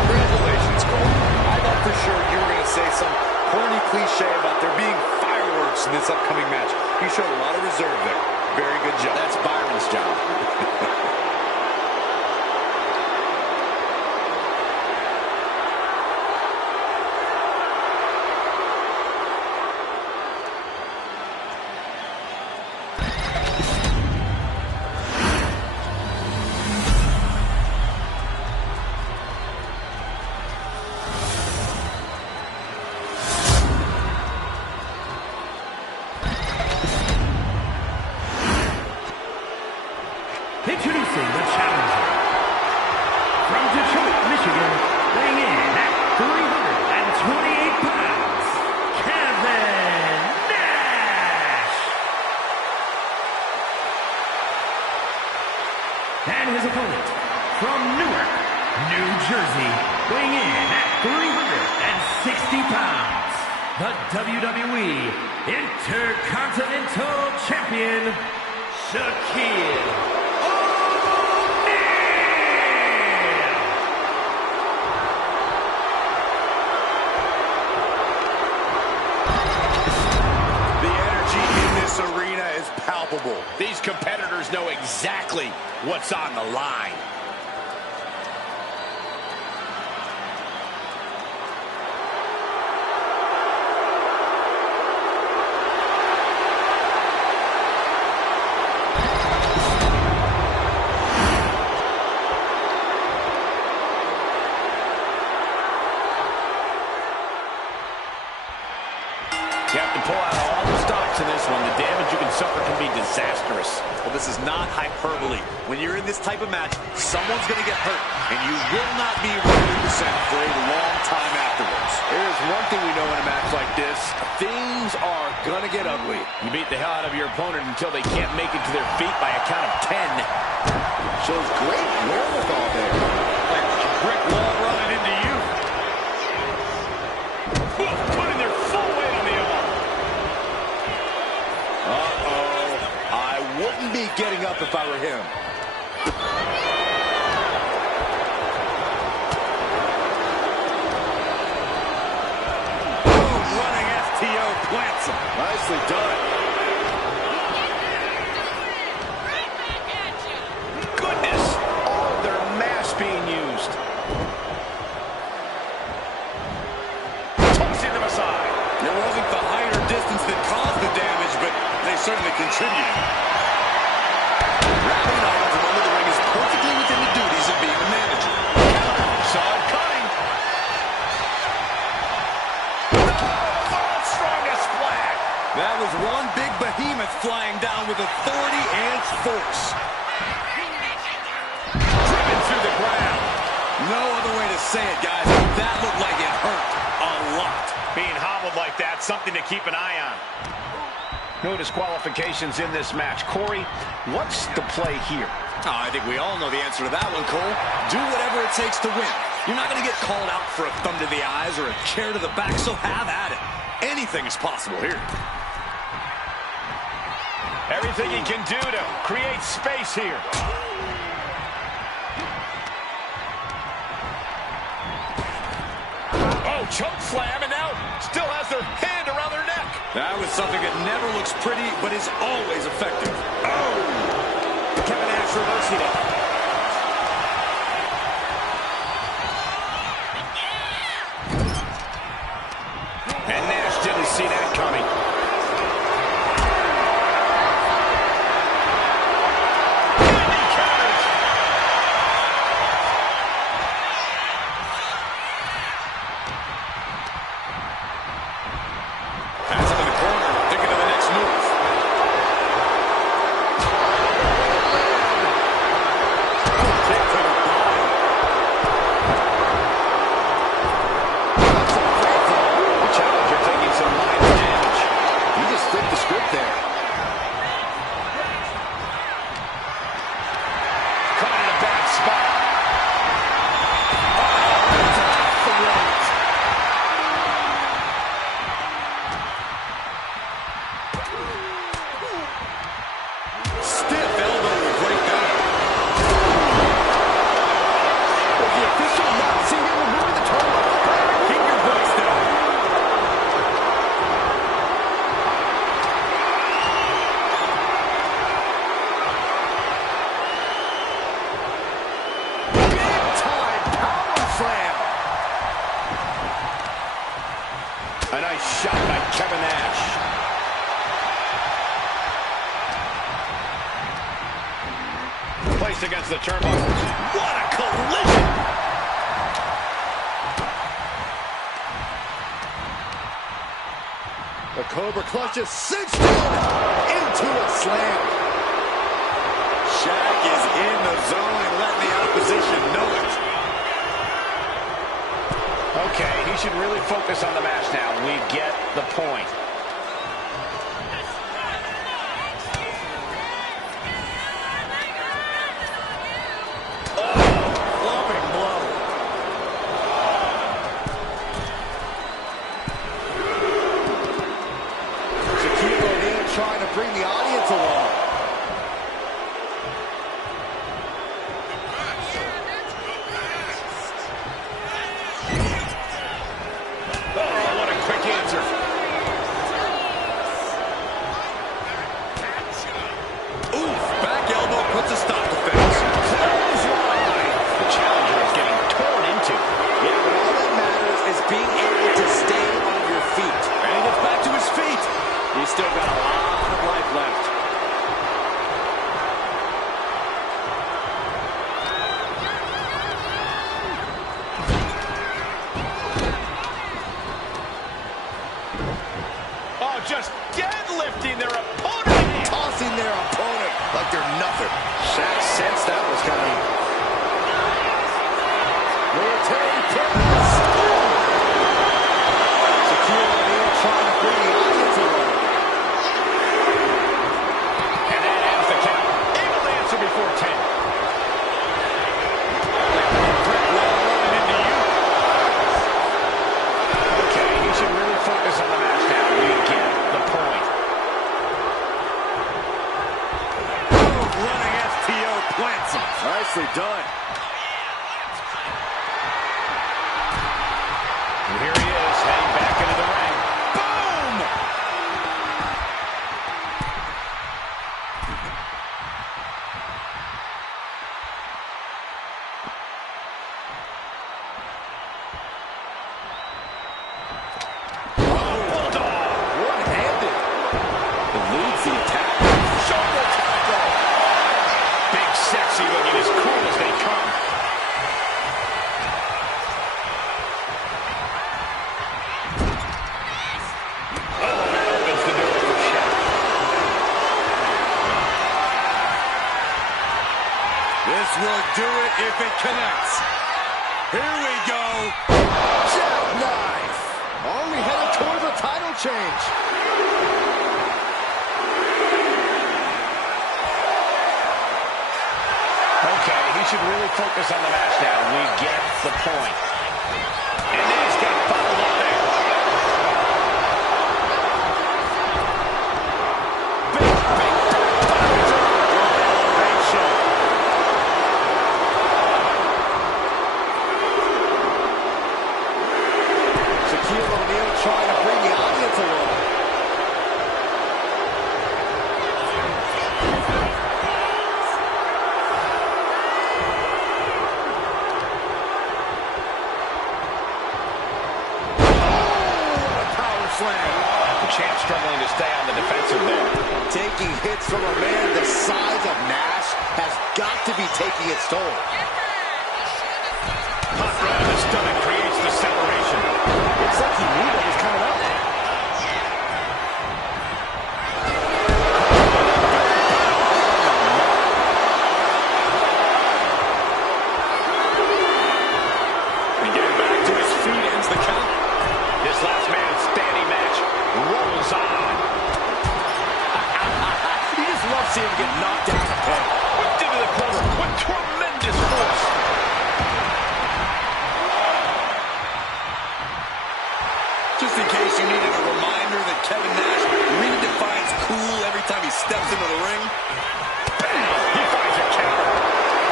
Congratulations, Cole. I thought for sure you were going to say some corny cliche about there being fireworks in this upcoming match. You showed a lot of reserve there. Very good job. That's Byron's job. Introducing the challenger And his opponent, from Newark, New Jersey, weighing in at 360 pounds, the WWE Intercontinental Champion, Shaquille O'Neal. The energy in this arena is palpable. These competitors know exactly what's on the line. You have to pull out all the stops in this one. The damage you can suffer can be disastrous. Well, this is not hyperbole. When you're in this type of match, someone's going to get hurt, and you will not be 100% for a long time afterwards. There's one thing we know in a match like this. Things are going to get ugly. You beat the hell out of your opponent until they can't make it to their feet by a count of 10. Shows great wherewithal there. Like a brick wall running into you. Putting their full weight on the arm. Uh-oh. I wouldn't be getting up if I were him. Boom, running FTO plants him. Nicely done. Goodness! All their mass being used. Tossing them aside. It wasn't the height or distance that caused the damage, but they certainly contributed. Wrapping items from under the ring is perfectly within the duties of being a manager. Saw it coming. World's strongest flag. That was one big behemoth flying down with authority and force. Driven through the ground. No other way to say it, guys. That looked like it hurt a lot. Being hobbled like that, something to keep an eye on. No disqualifications in this match. Corey, what's the play here? Oh, I think we all know the answer to that one, Cole. Do whatever it takes to win. You're not going to get called out for a thumb to the eyes or a chair to the back, so have at it. Anything is possible here. Everything he can do to create space here. Oh, choke slam, and now still has their hand around their neck. That was something that never looks pretty, but is always effective. Oh! Kevin Nash reversing it. And Nash didn't see that coming. And he counters. Has him in the corner, thinking of the next move. Kick to the body. The challenger taking some minor damage. He just flipped the script there. Caught in a bad spot. Stiff elbow will break that. Was the official not seeing him removing the turnbuckle? Keep your voice down. Big time power slam. A nice shot by Kevin Nash. Placed against the turnbuckles. What a collision! The Cobra Clutch is cinched into a slam. Shaq is in the zone and letting the opposition know it. Okay, he should really focus on the match now. We get the point. after nothing. Shaq sensed that was coming. Military press. Shaquille O'Neal trying to bring the audience along. And that ends the count. Able to answer before 10. Okay, he should really focus on the match now. We get the point. Running STO plants him. Nicely done. And here he is, heading back into the ring. Boom! Oh, bulldog! One-handed. Eludes the attack. Shoulder tackle! Big, sexy looking, as cool as they come. This will do it if it connects. Here we go. Jackknife. Only headed towards a title change. Okay, he should really focus on the match now. We get the point. And then he's got followed up there. Big elevation. Shaquille O'Neal trying to bring the audience along. The champ struggling to stay on the defensive there. Taking hits from a man the size of Nash has got to be taking its toll. Hot right in the stomach creates the separation. Looks like he knew that was coming up. And getting back to his feet ends the count. This last man's standing match rolls on. You just love seeing him get knocked down the pin. Whipped into the corner with tremendous force. Just in case you needed a reminder that Kevin Nash redefines cool every time he steps into the ring. Bam! He finds a counter.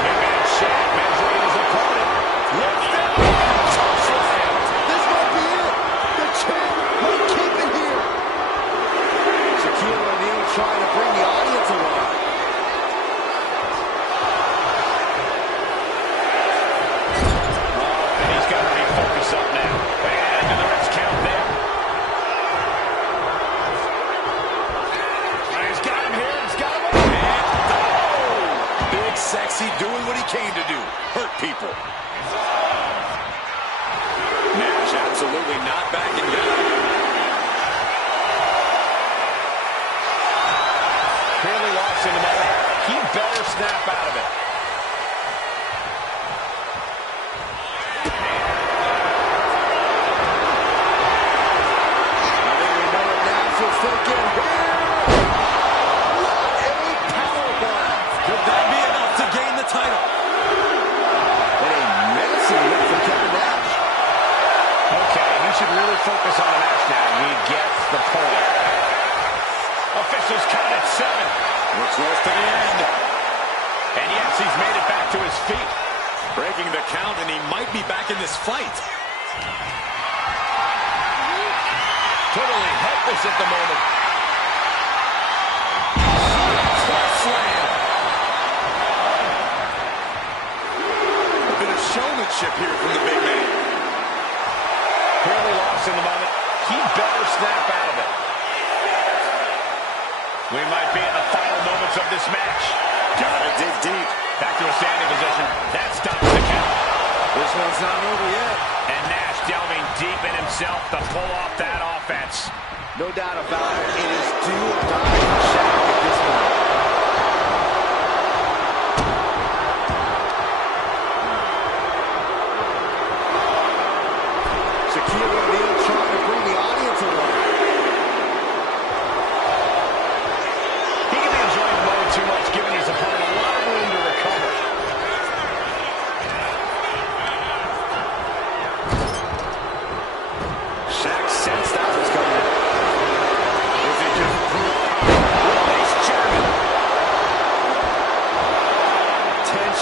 Big man Shaq measuring his opponent. Looks down. Slam. This might be it. The champ might keep it here. Shaquille O'Neal trying to bring the audience along. And he's got to refocus up now. And to the rest count there. And he's got him here. He's got him up. And Big Sexy doing what he came to do. Hurt people. Nash absolutely not backing down. clearly lost in the moment. He better snap out of it. Focus on the match now. He gets the point. Officials count at 7. We're close to the end. And yes, he's made it back to his feet. Breaking the count, and he might be back in this fight. Totally helpless at the moment. Slam. A bit of showmanship here from the big man. Clearly lost in the moment. He better snap out of it. We might be in the final moments of this match. Gotta dig deep. Back to a standing position. That stops the count. This one's not over yet. And Nash delving deep in himself to pull off that offense. No doubt about it. It is do or die for Shaq at this point.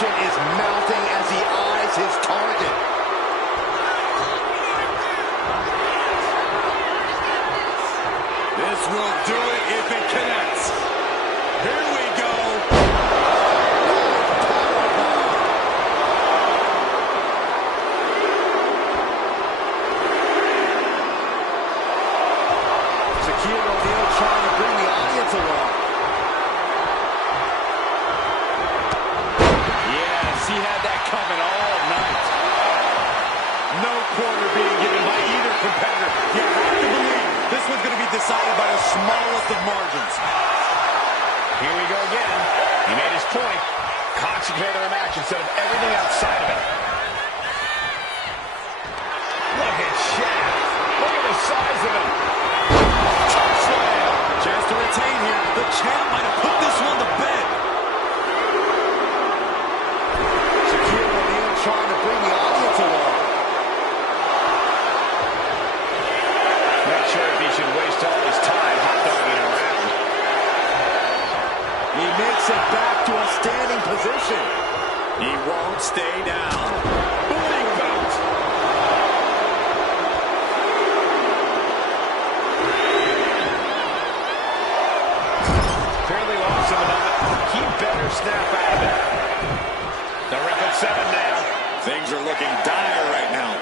tension is mounting as he eyes his target. This will do it if it connects. Here we go. Shaquille O'Neal trying to bring the audience along. Yes, he had that coming all night. No quarter being given by either competitor. You have to believe this one's going to be decided by the smallest of margins. Here we go again. He made his point. Concentrate on the match instead of everything outside of it. Look at Shaq. Look at the size of him. Chance to retain here. The champ might have put this one to bed. Shaquille O'Neal trying to bring the audience along. Not sure if he should waste all his time hot-dogging around. He makes it back to a standing position. He won't stay down. Bleeding bout. Fairly lost in the moment. He better snap out of it. They're up at 7 now. Things are looking dire right now.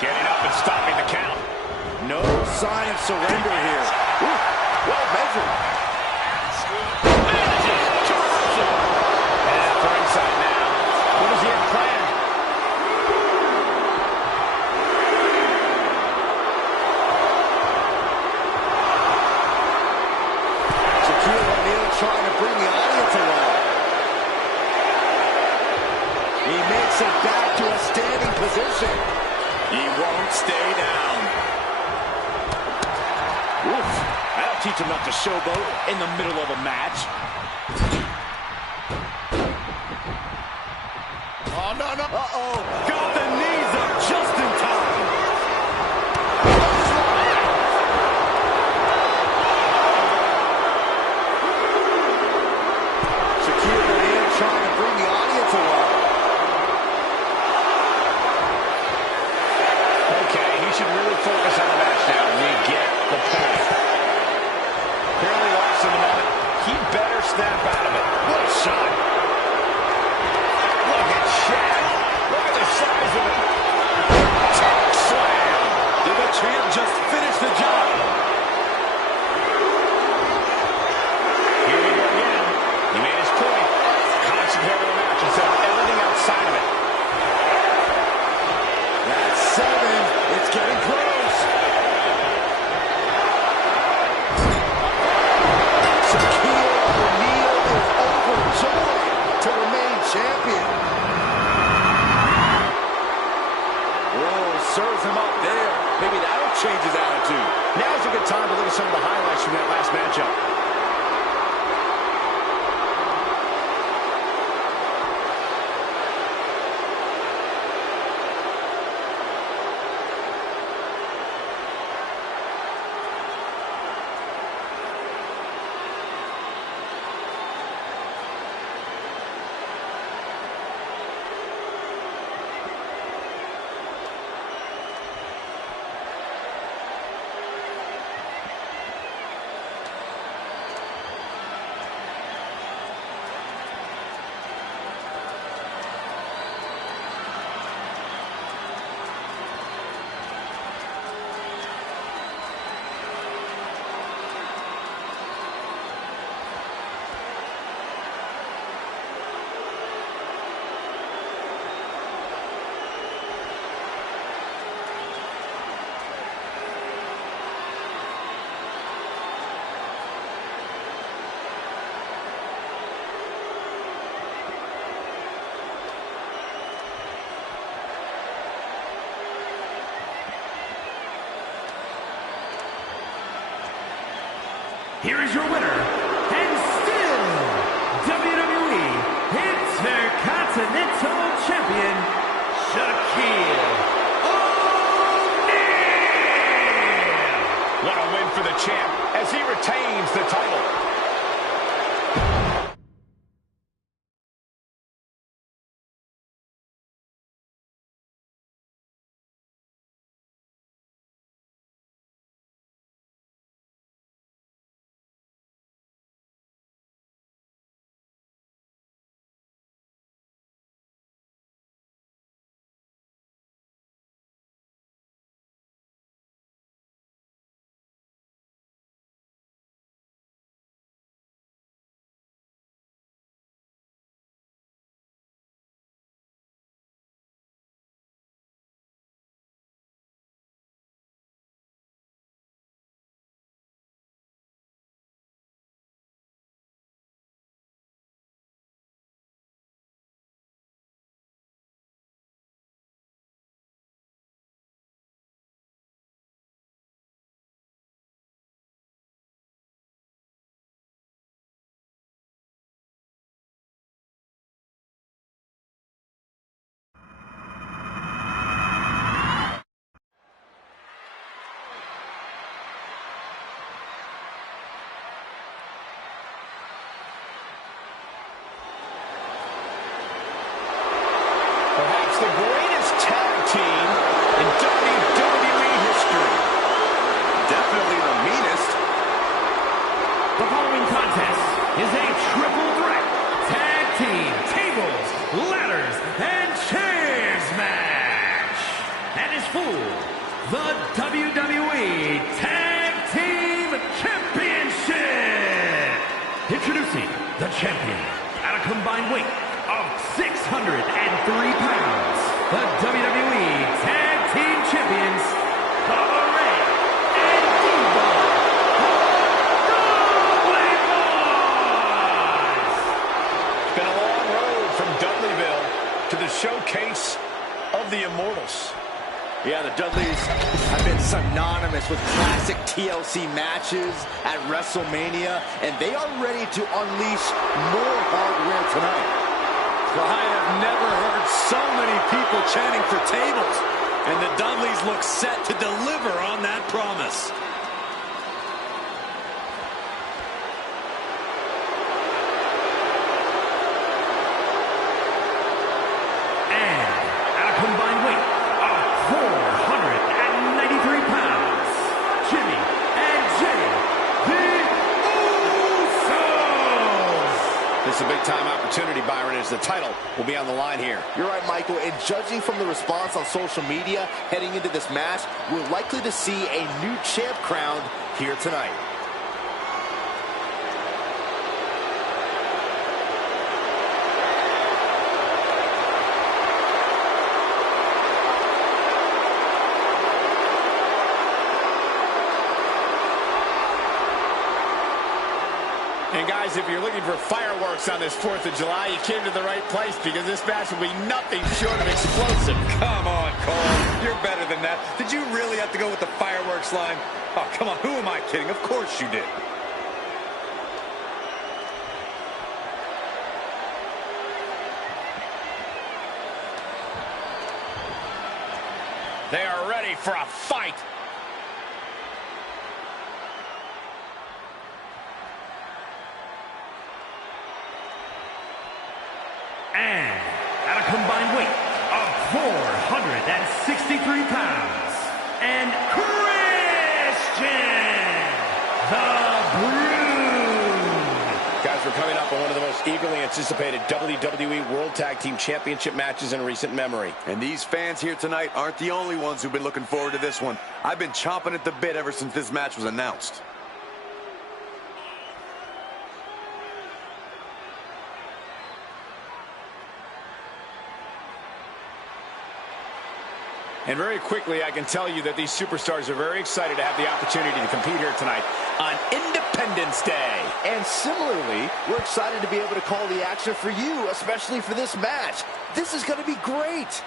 Getting up and stopping the count. No sign of surrender here. Ooh, well measured. Manages to reversal. And for inside now. What does he have planned? Shaquille O'Neal trying to bring the audience along. He makes it back to a standing position. He won't stay down. Oof, that'll teach him not to showboat in the middle of a match. Oh, no, no. Uh-oh. Got the knees up just in time. Shaquille O'Neal trying to bring the audience along. Okay, he should really focus on the match now. We get the point. Fairly lost in the moment. He better snap out of it. What a shot. Look at Shaq. Look at the size of it. Choke slam. Did the champ just finish the job? Here we go again. He made his point. Concentrate on the match instead of everything outside of it. That's 7. It's getting close. Shaquille O'Neal is overjoyed to remain champion. Whoa, serves him up there. Maybe that'll change his attitude. Now's a good time to look at some of the highlights from that last matchup. Here is your winner, and still WWE Intercontinental Champion, Shaquille O'Neal. What a win for the champ as he retains the title. at a combined weight of 603 pounds, the WWE Tag Team Champions, the Ray and Diva, the Dudley Boyz! It's been a long road from Dudleyville to the showcase of the Immortals. Yeah, the Dudleys have been synonymous with classic TLC matches at WrestleMania, and they are ready to unleash more hardware tonight. Well, I have never heard so many people chanting for tables, and the Dudleys look set to deliver on that promise. Combined weight of 493 pounds, Jimmy and Jay, the Usos! This is a big-time opportunity, Byron, as the title will be on the line here. You're right, Michael, and judging from the response on social media heading into this match, we're likely to see a new champ crowned here tonight. And guys, if you're looking for fireworks on this 4th of July, you came to the right place, because this match will be nothing short of explosive. Come on, Cole. You're better than that. Did you really have to go with the fireworks line? Oh, come on. Who am I kidding? Of course you did. They are ready for a fight. And at a combined weight of 463 pounds, and Christian, the Brood. Guys, we're coming up on one of the most eagerly anticipated WWE World Tag Team Championship matches in recent memory. And these fans here tonight aren't the only ones who've been looking forward to this one. I've been chomping at the bit ever since this match was announced. And very quickly, I can tell you that these superstars are very excited to have the opportunity to compete here tonight on Independence Day. And similarly, we're excited to be able to call the action for you, especially for this match. This is going to be great.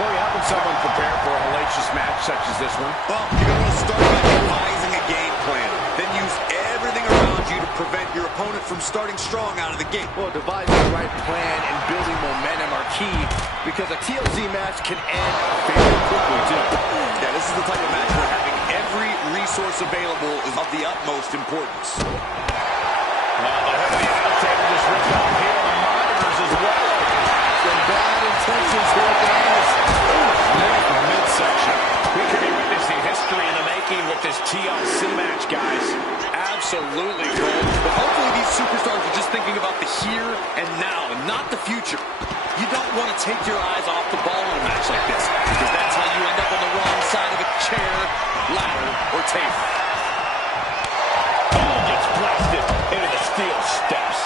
Corey, how can someone prepare for a hellacious match such as this one? Well, you're going to start by devising a game plan. Then use everything around you to prevent your opponent from starting strong out of the gate. Well, devising the right plan and building momentum are key, because a TLC match can end very quickly, too. Yeah, this is the type of match where having every resource available is of the utmost importance. The heavy announce table just ripped off here on the monitors as well. Some bad intentions here, guys. Midsection. We could be witnessing history in the making with this TLC match, guys. Absolutely, Cole. But hopefully these superstars are just thinking about the here and now and not the future. You don't want to take your eyes off the ball in a match like this, because that's how you end up on the wrong side of a chair, ladder, or table. Oh, gets blasted into the steel steps.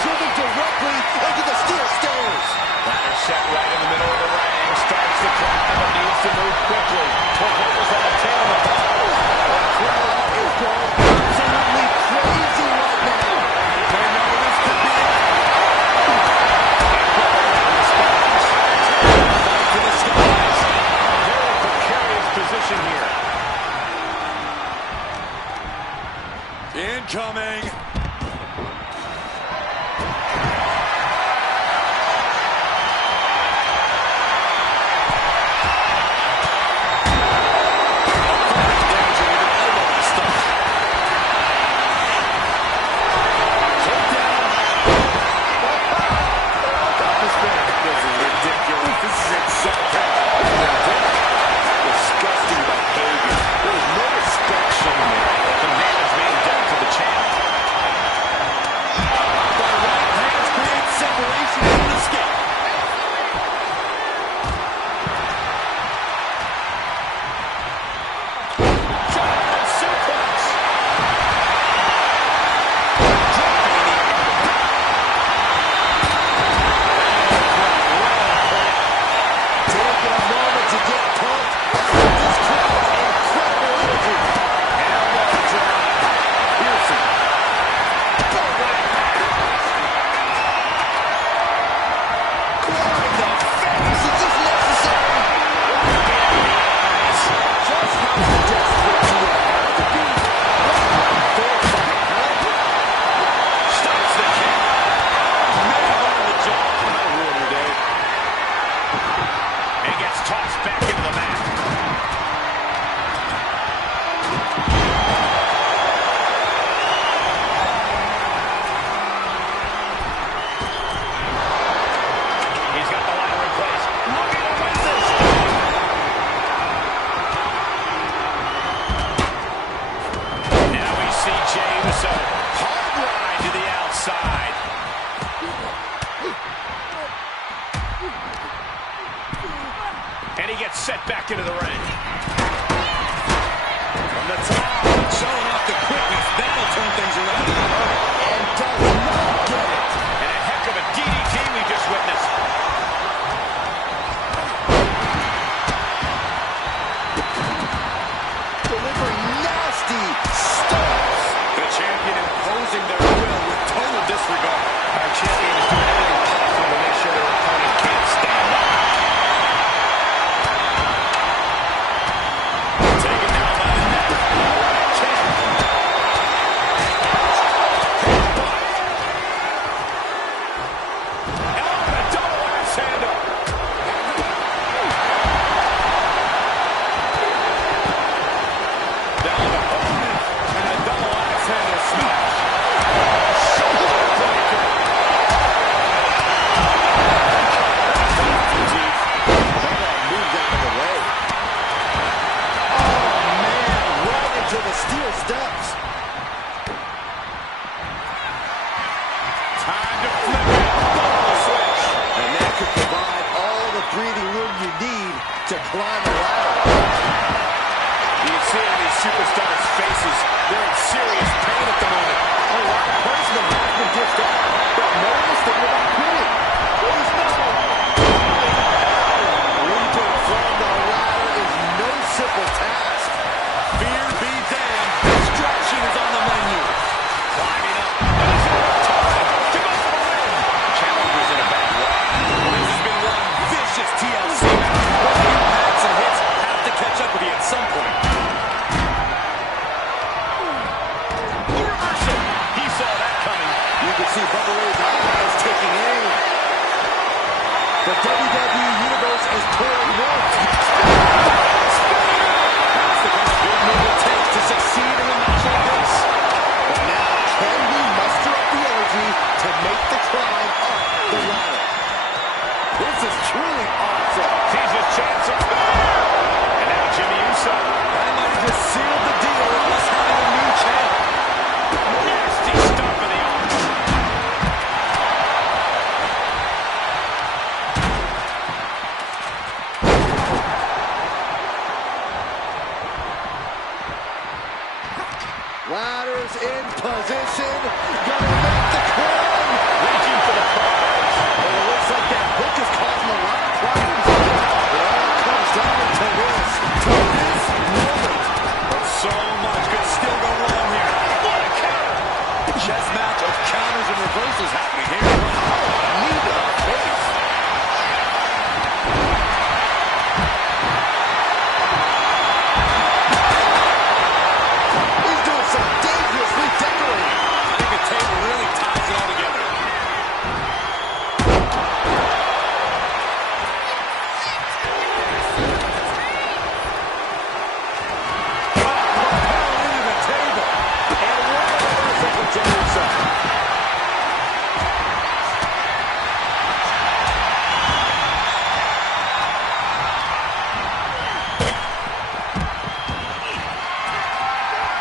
Driven directly into the steel stairs. Ladder set right in the middle of the ring. Starts to climb, but needs to move quickly. Torpedoes on the tail of the ball. The crowd is going absolutely crazy right now. They know this could be it. To the skies. Very precarious position here. Incoming. back into the ring. From the top, showing off the quickness. That'll turn things around in a hurry. And does not get it. And a heck of a DDT we just witnessed. Delivering nasty stomps. The champion imposing their will with total disregard. Our champion is doing everything possible to make sure their opponent can't stand up. Taken down by the neck. All right, kick. And a double axe handle. Down the opponent. And a double axe handle smash. Moves out of the way. Oh, man. Right into the steel steps. Time to flip it. Double switch. And that could provide all the breathing room you need to climb the ladder. You can see it in these superstars' faces. They're in serious pain at the moment. A lot of punishment has been dished out, but no mistake about quitting. Please no. Reaching from the ladder is no simple task. Fear be damned. Destruction is on the menu. Climbing up. Is it enough time to go for the win? Challenger's in a bad way. This has been one vicious TLC match. But the impacts and hits have to catch up with you at some point. The reversal. He saw that coming. You can see Bubba Ray's eyes taking aim. The WWE Universe is pouring one. That's the kind of big move it takes to succeed in a match like this. But now, can we muster up the energy to make the climb up the ladder? This is truly awesome. Sees his chance of power. And now Jimmy Uso. That might have just sealed the deal with us having a new champ. Nasty stuff in the arm. Ladders in position. Gonna make the climb. Reaching for the prize. And it looks like that hook is causing a lot of problems. It all comes down to this moment. But so much could still go wrong here. What a counter. Chess match of counters and reversals happening here. Knee to the face. He's doing some dangerously decorating. I think the table really ties it all together. Propelled into the table. And what a reversal from Jey Uso.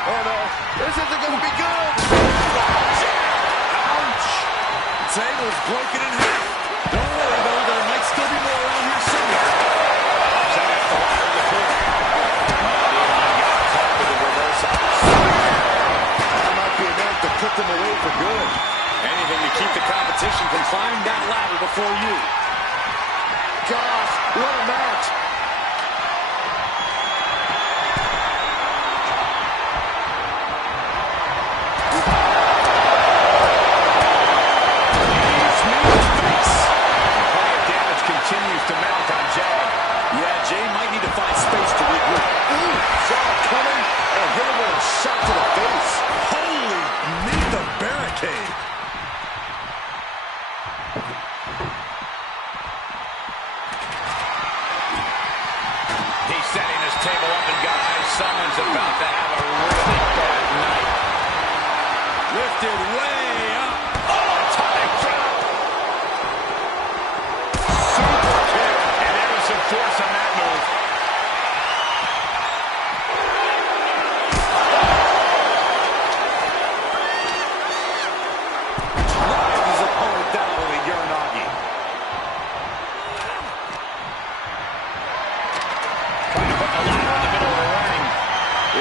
Oh no, this isn't going to be good. Ouch! Table's broken in half. Don't worry though, there might still be more around here somewhere. Check out the ladder in the corner. Got caught with the reversal. That might be enough to put them away for good. Anything to keep the competition from climbing that ladder before you. Gosh, what a match. Damage continues to mount on Jay. Yeah, Jay might need to find space to regroup. Ooh, saw it coming and hit him with a shot to the face. Holy, meet the barricade.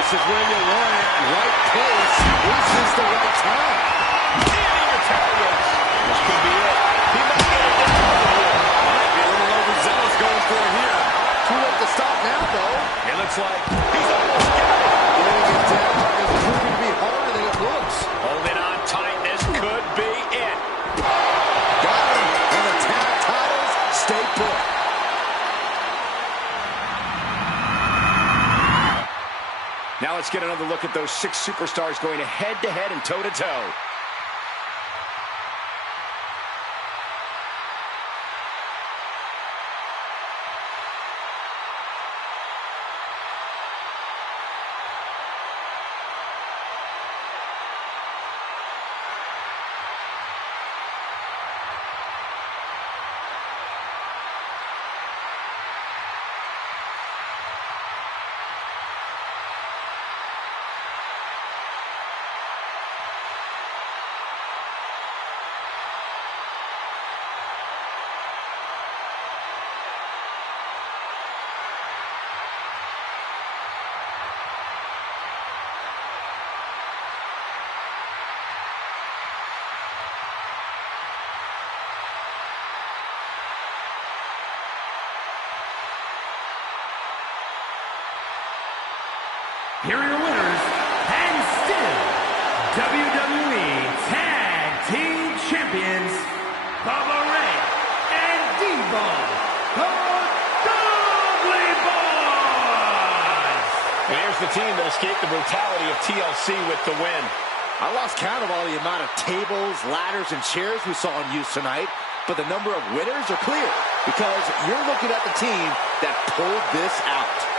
This is where you want it. Right place. Is this the right time? Canning Italian. This could be it. He might get it down here. Might be a little overzealous going for it here. Too late to stop now, though. It looks like he's almost got it. Getting it down is proving to be harder than it looks. Holding on tight. This could be it. Got him. And the tag titles stay put. Now let's get another look at those 6 superstars going head-to-head and toe-to-toe. Here are your winners, and still WWE Tag Team Champions, Bubba Ray and Devon, the Dudley Boys. And here's the team that escaped the brutality of TLC with the win. I lost count of all the amount of tables, ladders, and chairs we saw in use tonight, but the number of winners are clear because you're looking at the team that pulled this out.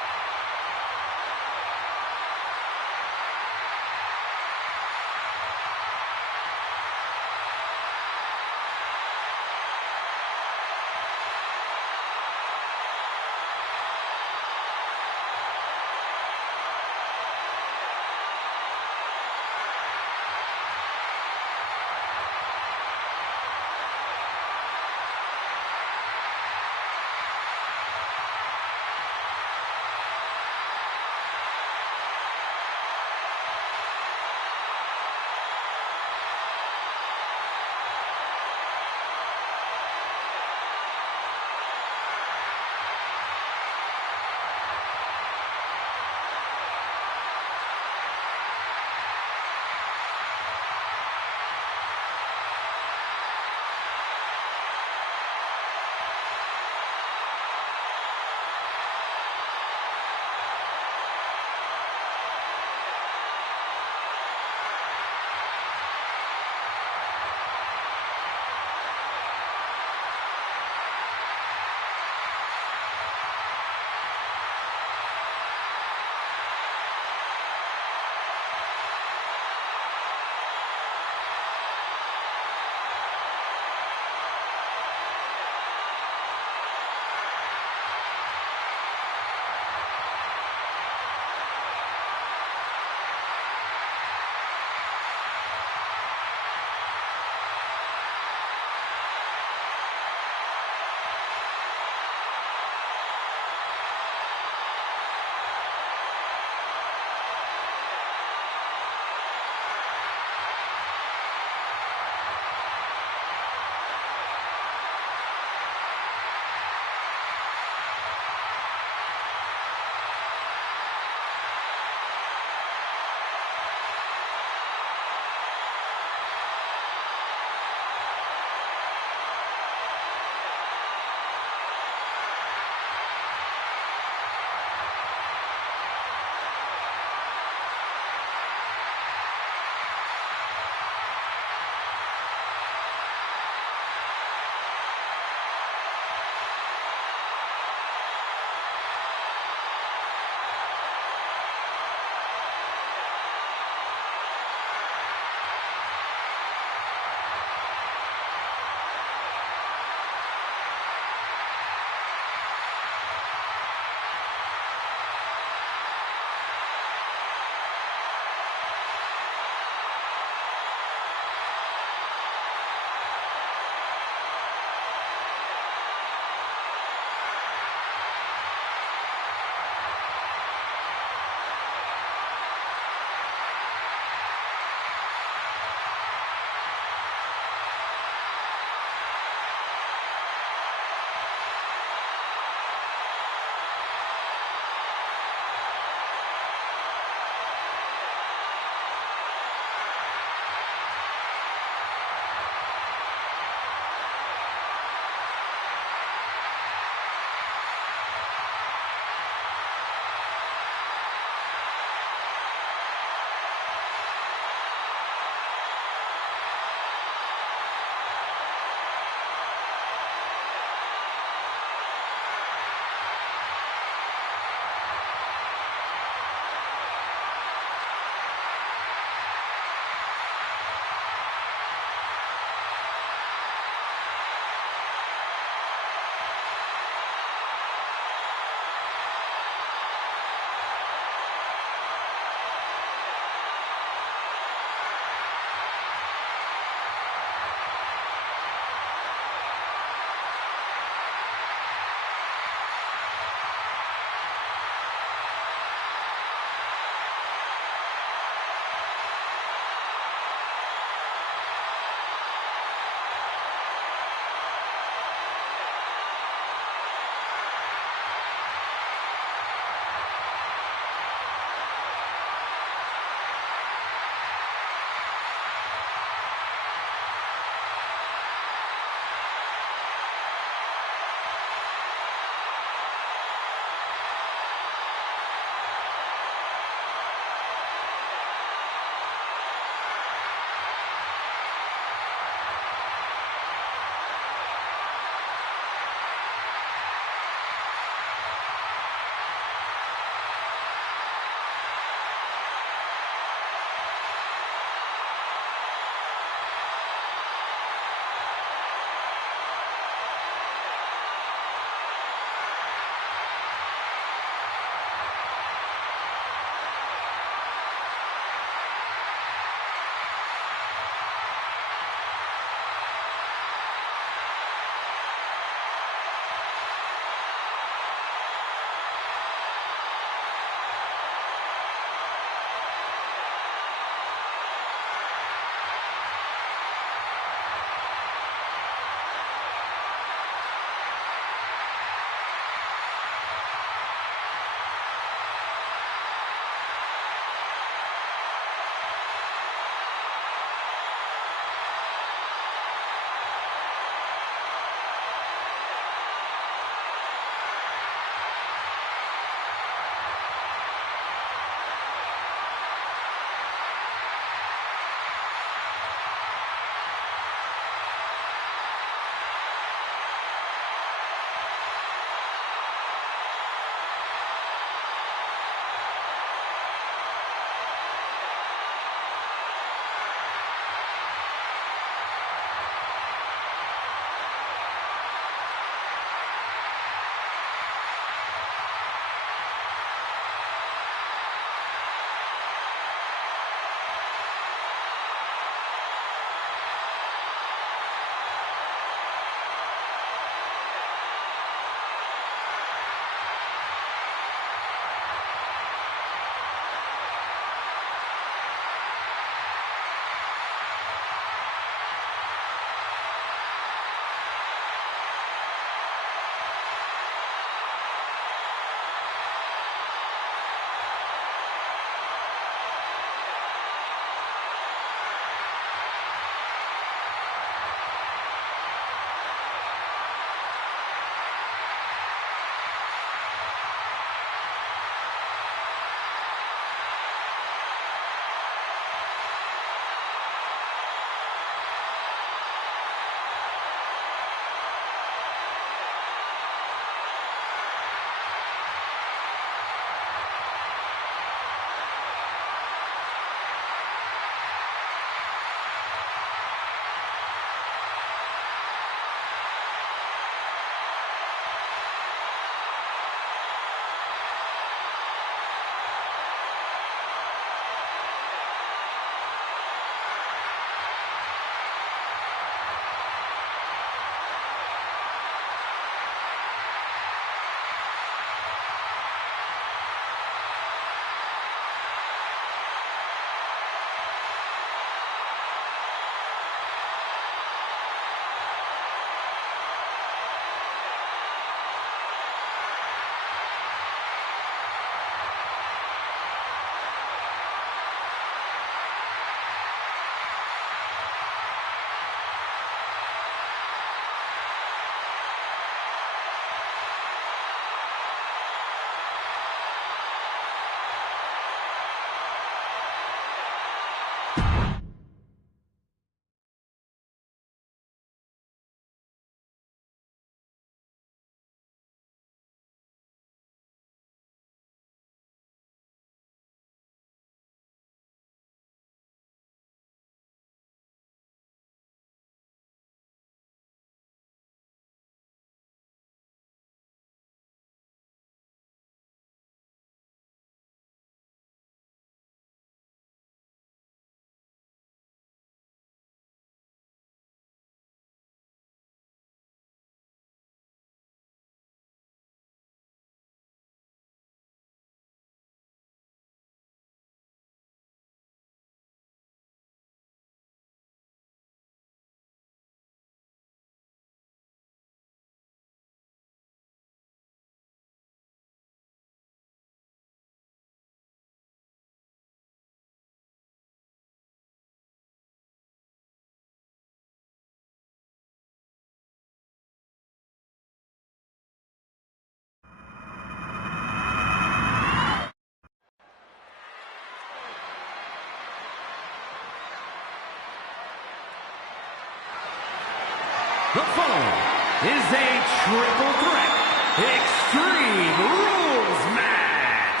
The following is a triple threat Extreme Rules match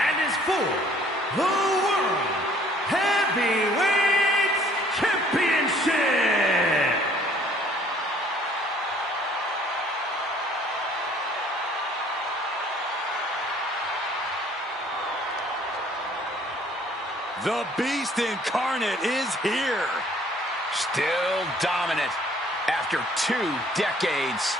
and is for the World Heavyweight Championship. The Beast Incarnate is here. Still dominant after 2 decades.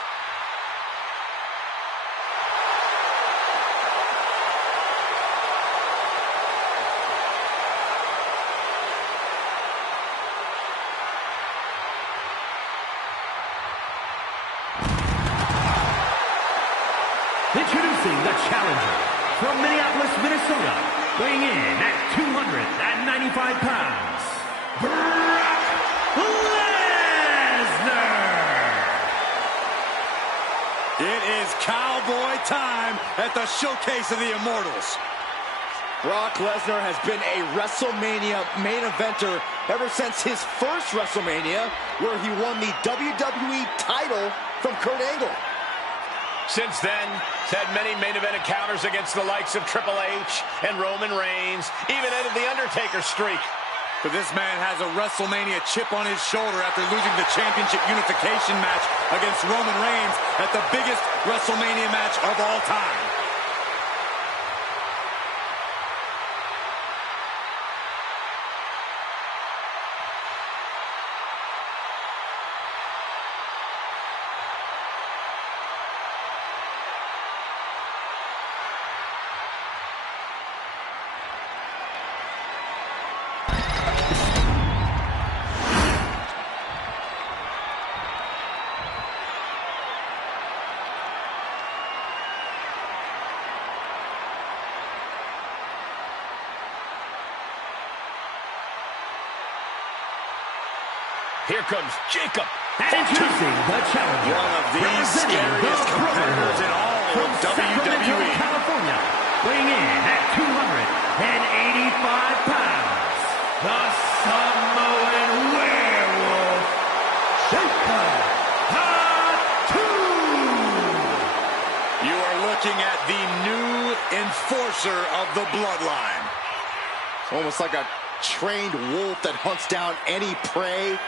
Introducing the challenger from Minneapolis, Minnesota, weighing in at 295 pounds, Brock Lesnar! It is cowboy time at the Showcase of the Immortals. Brock Lesnar has been a WrestleMania main eventer ever since his first WrestleMania, where he won the WWE title from Kurt Angle. Since then, he's had many main event encounters against the likes of Triple H and Roman Reigns, even ended the Undertaker streak. But this man has a WrestleMania chip on his shoulder after losing the championship unification match against Roman Reigns at the biggest WrestleMania match of all time. Here comes Jacob. And introducing the challenger, One of the representing scariest the competitors in all from of Sacramento, WWE. California, weighing in at 285 pounds, the Samoan werewolf, Jacob Tattoo! You are looking at the new enforcer of the bloodline. Almost like a trained wolf that hunts down any prey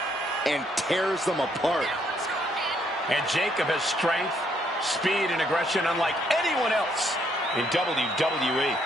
and tears them apart. And Jacob has strength, speed, and aggression unlike anyone else in WWE.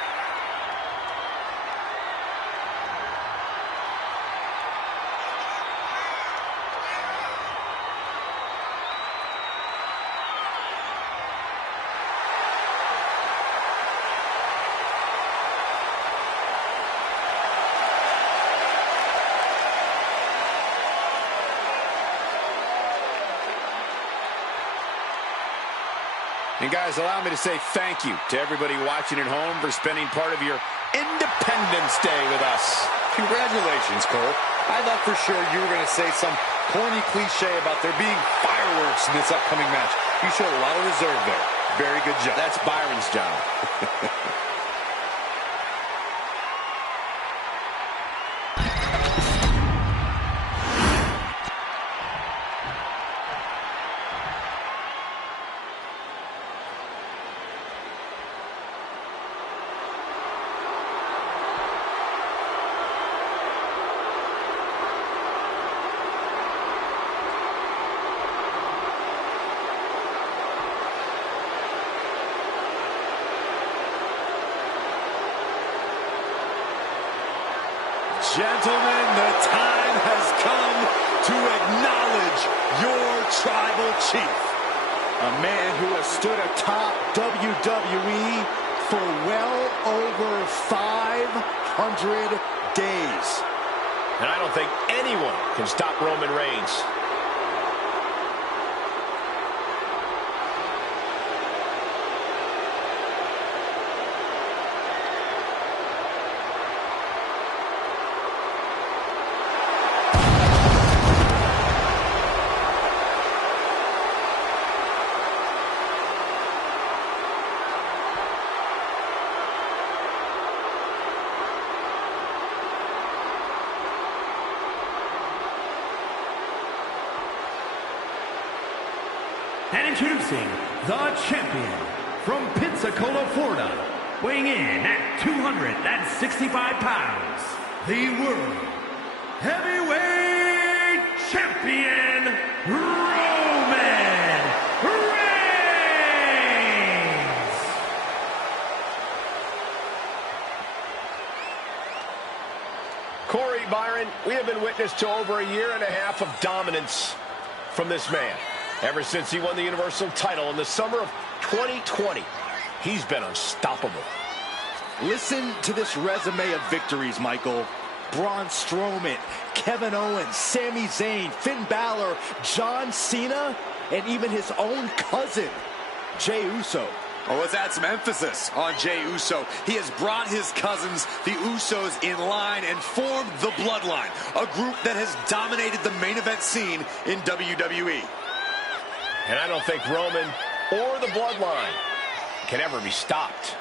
And guys, allow me to say thank you to everybody watching at home for spending part of your Independence Day with us. Congratulations, Cole. I thought for sure you were going to say some corny cliche about there being fireworks in this upcoming match. You showed a lot of reserve there. Very good job. That's Byron's job. Gentlemen, the time has come to acknowledge your tribal chief. A man who has stood atop WWE for well over 500 days. And I don't think anyone can stop Roman Reigns. And introducing the champion from Pensacola, Florida, weighing in at 265 pounds, the World Heavyweight Champion, Roman Reigns! Corey, Byron, we have been witness to over a year and a half of dominance from this man. Ever since he won the Universal title in the summer of 2020, he's been unstoppable. Listen to this resume of victories, Michael. Braun Strowman, Kevin Owens, Sami Zayn, Finn Balor, John Cena, and even his own cousin, Jey Uso. Oh, let's add some emphasis on Jey Uso. He has brought his cousins, the Usos, in line and formed the Bloodline, a group that has dominated the main event scene in WWE. And I don't think Roman or the Bloodline can ever be stopped.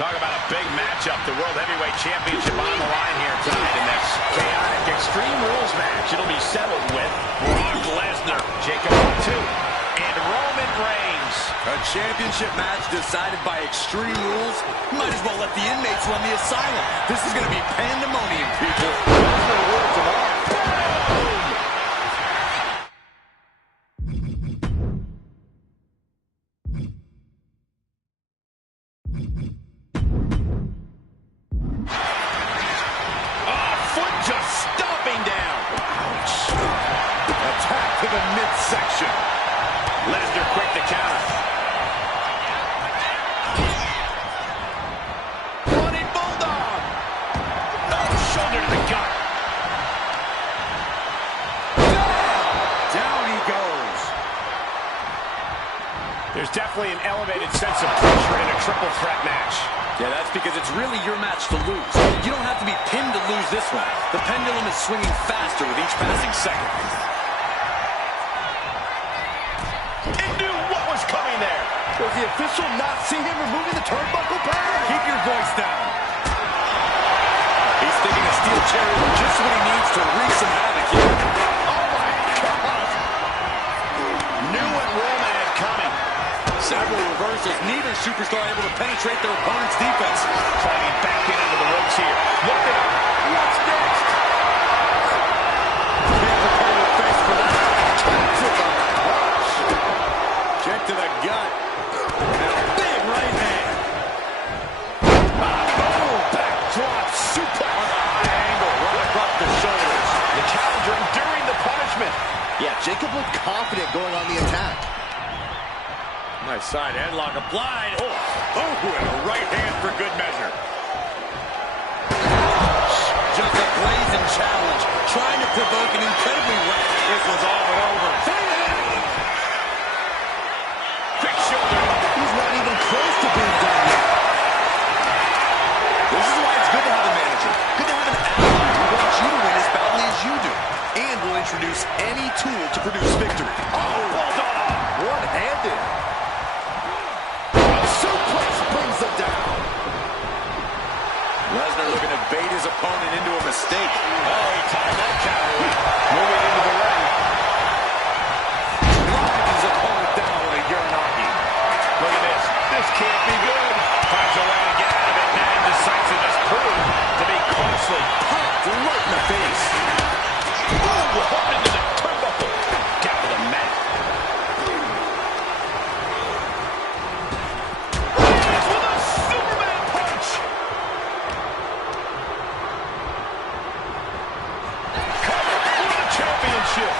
Talk about a big matchup. The World Heavyweight Championship on the line here tonight in this chaotic Extreme Rules match. It'll be settled with Brock Lesnar, Jacob 2, and Roman Reigns. A championship match decided by Extreme Rules. Might as well let the inmates run the asylum. This is going to be pandemonium, people. Lesnar words them all. Midsection. Lesnar quick to counter. Running Bulldog. Oh, shoulder to the gut. Down he goes. There's definitely an elevated sense of pressure in a triple threat match. Yeah, that's because it's really your match to lose. You don't have to be pinned to lose this one. The pendulum is swinging faster with each passing second. Does the official not see him removing the turnbuckle pad? Keep your voice down. He's thinking a steel chair is just what he needs to wreak some havoc here. Oh my God! Knew what Roman had coming. Several reversals. Neither superstar able to penetrate their opponent's defense. Climbing back into the ropes here. Look at him. What's next? Can't prepare your face for that. Kick to the gut. And a big right hand. Boom! Backdrop suplex. On a high angle, right across the shoulders. The challenger enduring the punishment. Yeah, Jacob looked confident going on the attack. Nice side headlock applied. Oh, and a right hand for good measure. Just a blazing challenge. Trying to provoke an incredibly wet. This one's all but over. Quick shoulder. He's not even close to being done yet. This is why it's good to have a manager. Good to have an athlete who wants you to win as badly as you do. And will introduce any tool to produce victory. Oh, Bulldog. One-handed. Suplex brings him down. Lesnar looking to bait his opponent into a mistake. Oh, he timed that counter. Moving into the ring. Drives his opponent down with a Uranagi. Look at this. This can't be good. Finds a way to get out of it. And indecisiveness proved to be costly. Popped right in the face. Boom! Up into the turnbuckle. Down to the mat. Lands with a Superman punch. Cover for the championship.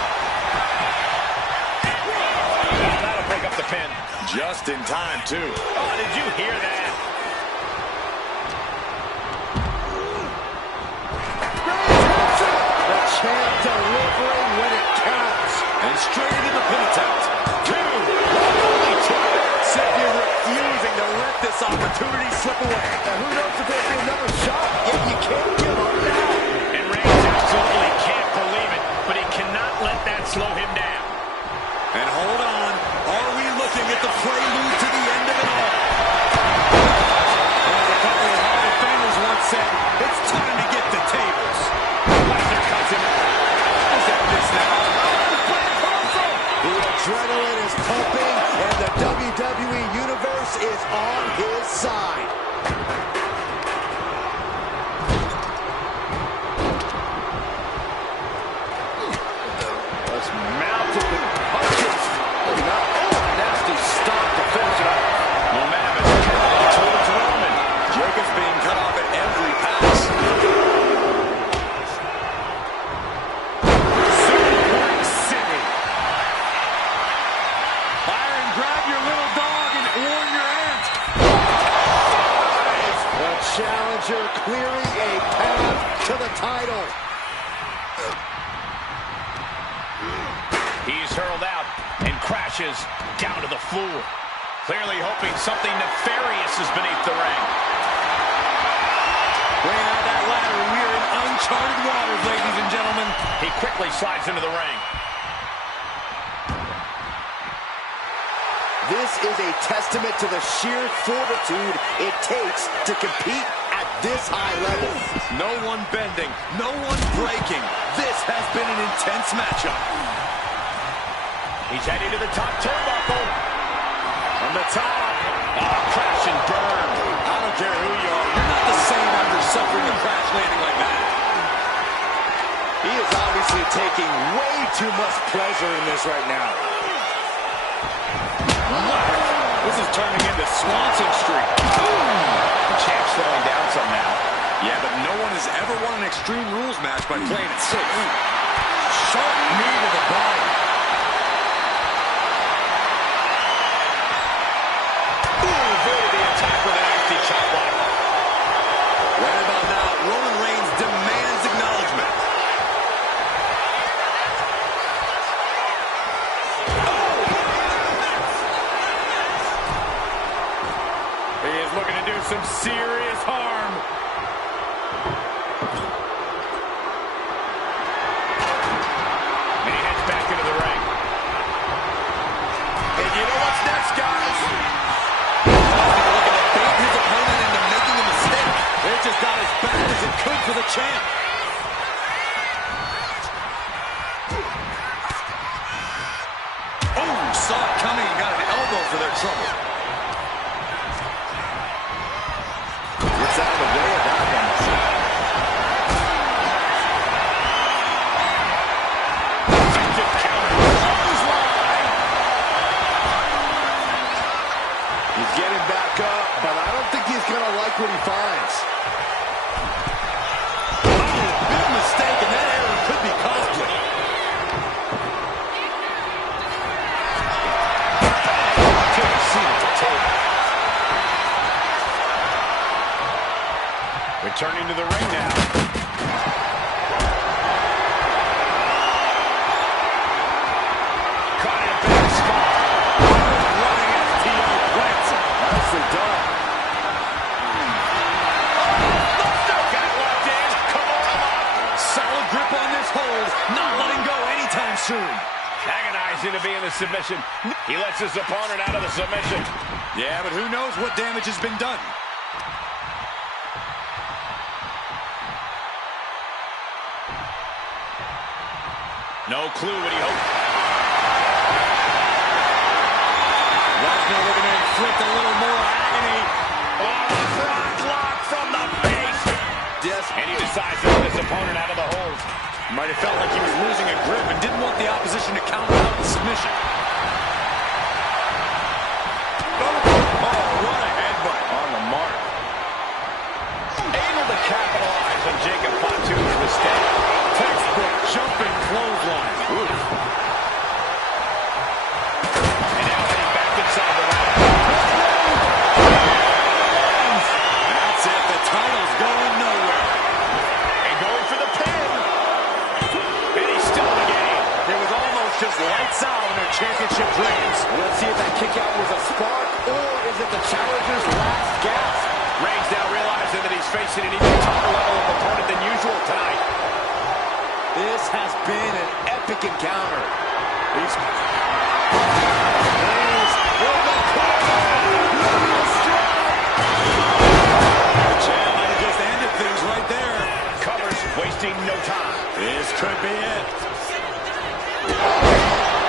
That'll break up the pin. Just in time, too. Oh, did you hear that? The champ delivering when it counts. title. He's hurled out and crashes down to the floor. Clearly hoping something nefarious is beneath the ring. Bringing out that ladder, we are in uncharted waters, ladies and gentlemen. He quickly slides into the ring. This is a testament to the sheer fortitude it takes to compete at this high level. No one bending, no one breaking. This has been an intense matchup. He's heading to the top turnbuckle. From the top. Oh, crash and burn. I don't care who you are. You're not the same after suffering a crash landing like that. He is obviously taking way too much pleasure in this right now. This is turning into Swanson Street. The champ's slowing down some now. Yeah, but no one has ever won an Extreme Rules match by playing it safe. Sharp knee to the body. Avoided the attack with a nasty chop block. Right about now, Roman Reigns demands acknowledgement. He is looking to do some serious harm. And he heads back into the ring. And you know what's next, guys? Looking to bait his opponent into making a mistake. It just got as bad as it could for the champ. Oh, saw it coming and got an elbow for their trouble. Gets out of the way of that one. Effective counter. Clothesline. He's getting back up, but I don't think he's going to like what he finds. Big mistake, and that error could be costly. Took a seat at the table. Returning to the ring now. Caught in a big spot. Running FTO plants. Nicely done. Got locked in. Come on. Solid grip on this hold. Not letting go anytime soon. Agonizing to be in the submission. He lets his opponent out of the submission. Yeah, but who knows what damage has been done. No clue what he hoped. Lesnar looking to inflict a little more agony. Oh, the front lock from the base. Yes. And he decides to let his opponent out of the hold. Might have felt like he was losing a grip and didn't want the opposition to counter out the submission. Oh, what a headbutt. On the mark. Able to capitalize on Jacob Fatu's mistake. Textbook jumping clothesline. Oof. And now heading back inside the ring. That's it. The title's going nowhere. And going for the pin. And he's still in the game. It was almost just lights out on their championship dreams. Let's see if that kick out was a spark, or is it the challenger's last gasp? Reigns now realizing that he's facing an even tougher level of opponent than usual tonight. This has been an epic encounter. He's... Champ might have just ended things right there. Covers, wasting no time. This could be it.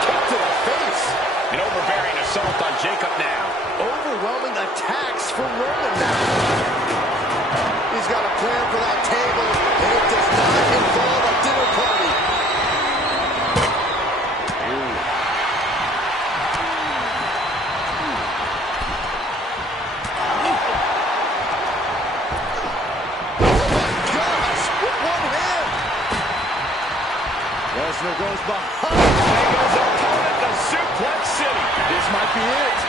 Kick to the face. An overbearing assault on Jacob now. Overwhelming attacks from Roman now. He's got a plan for that table, and it does not involve a dinner party. Lesnar goes behind. There goes opponent to Suplex City. This might be it.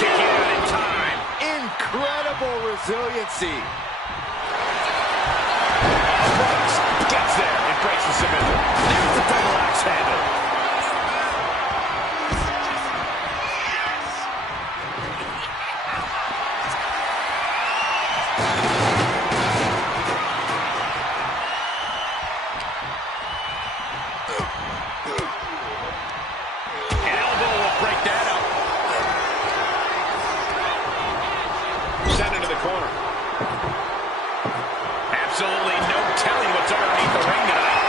Kicking out in time. Incredible resiliency. Brooks gets there and breaks the submission. There's the double axe handle. An elbow will break that up. Sent into the corner. Absolutely no telling what's underneath the ring tonight.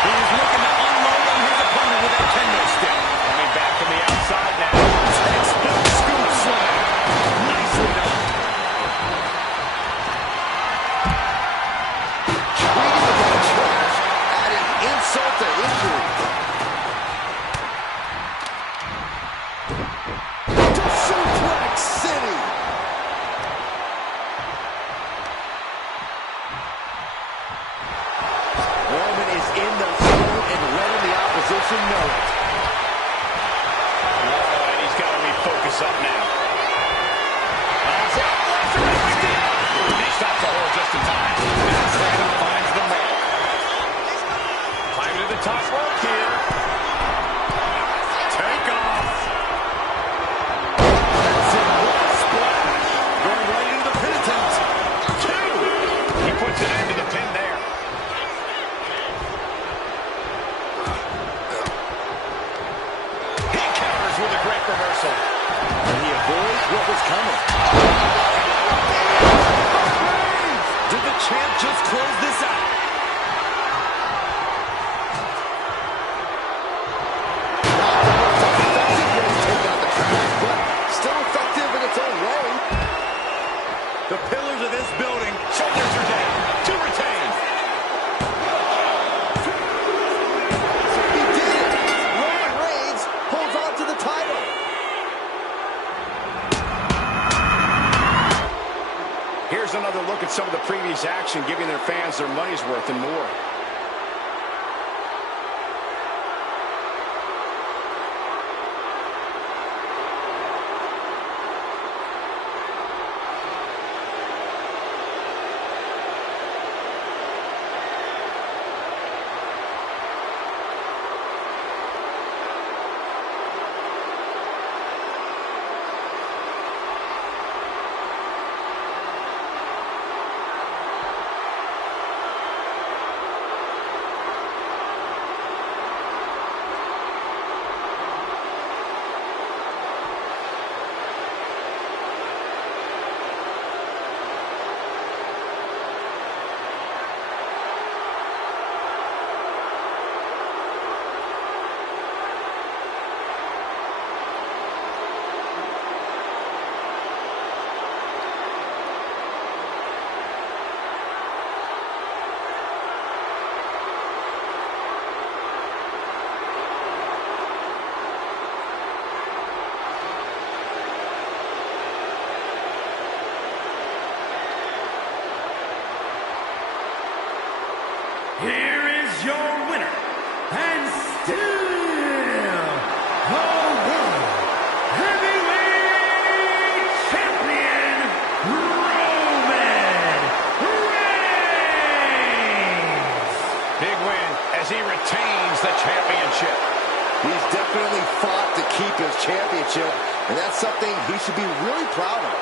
He's looking to unload on his opponent with that kendo stick. Coming back from the outside now. Textbook scoop slam. Nicely done. Treating the guy trash, adding insult to injury. To Suplex City. Roman is in the zone and letting the opposition know it. And he's got to refocus up now. He stops the hold just in time. And finds the mark. Climbing to the top rope here. Take off. That's it. What a splash. Going right into the pin attempt. 2. He puts an end to the pin there. He counters with a great reversal. And he avoids what was coming. Did the champ just close this out? Not the most effective way to take out the trash, but still effective in its own way. The pillars of this building, shoulders are down. 2 retained. He did it. Roman Reigns holds on to the title. Here's another look at some of the previous action, giving their fans their money's worth and more. Here is your winner, and still the World Heavyweight Champion, Roman Reigns! Big win as he retains the championship. He's definitely fought to keep his championship, and that's something he should be really proud of.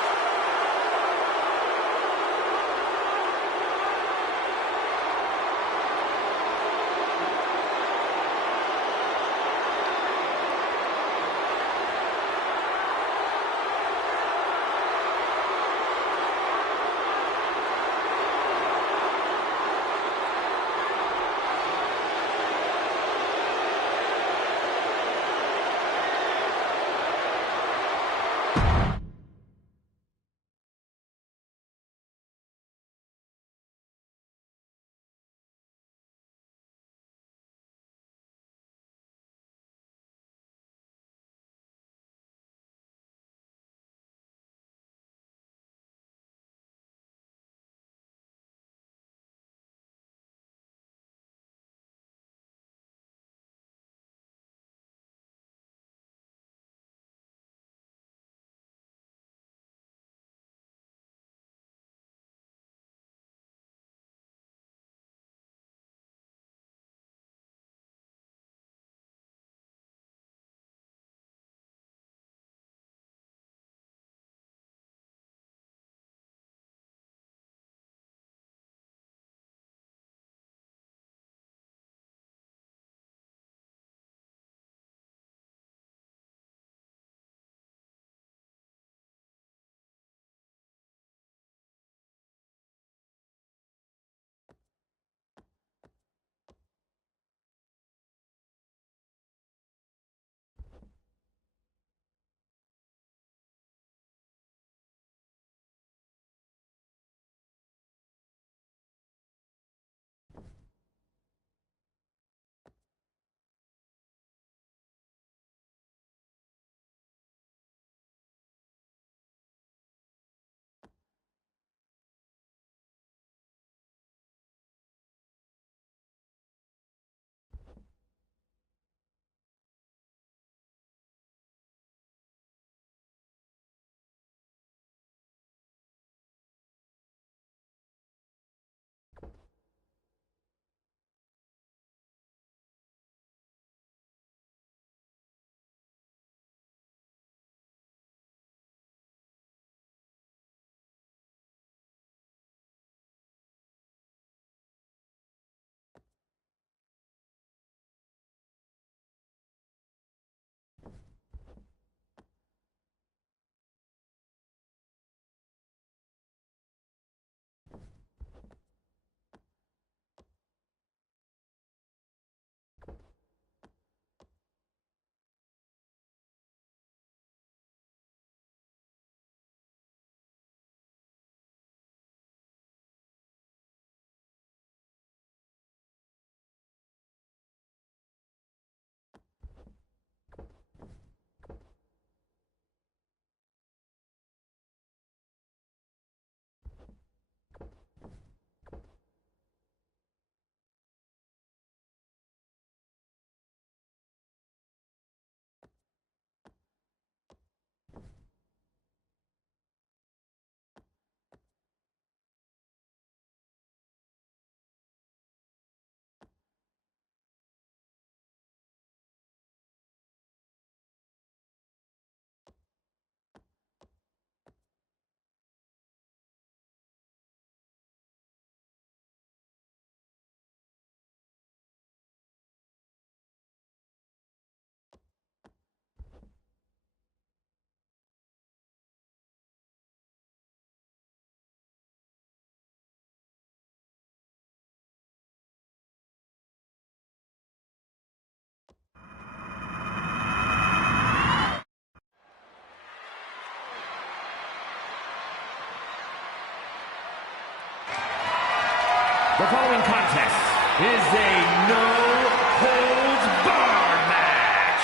The following contest is a no-holds-barred match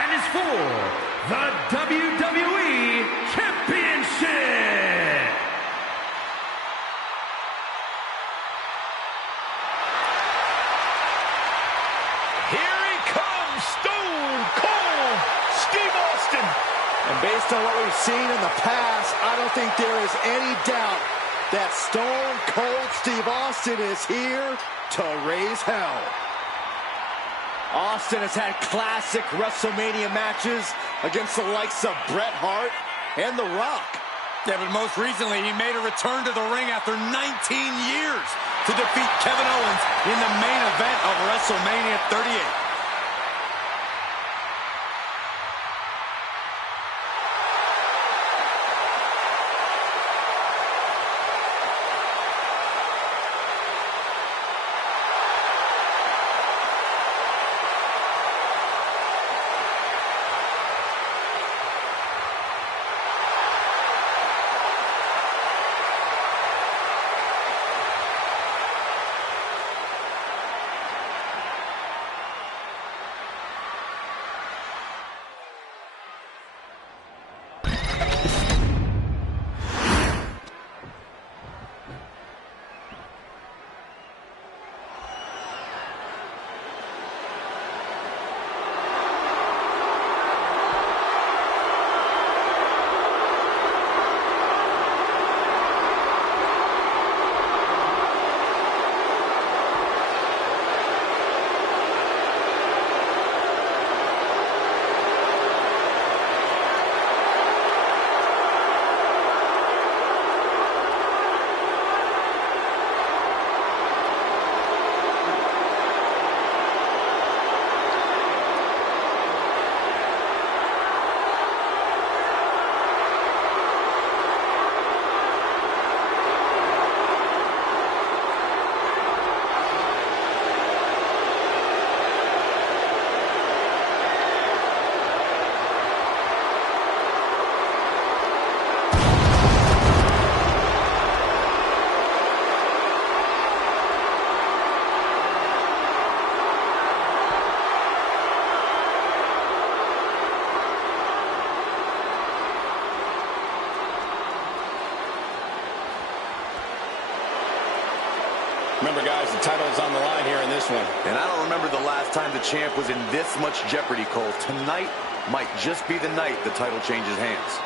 and is for the WWE Championship. Here he comes, Stone Cold Steve Austin. And based on what we've seen in the past, I don't think there is any doubt that Stone Cold Steve Austin is here to raise hell. Austin has had classic WrestleMania matches against the likes of Bret Hart and The Rock. Yeah, but most recently, he made a return to the ring after 19 years to defeat Kevin Owens in the main event of WrestleMania 38. Remember, guys, the title is on the line here in this one. And I don't remember the last time the champ was in this much jeopardy, Cole. Tonight might just be the night the title changes hands.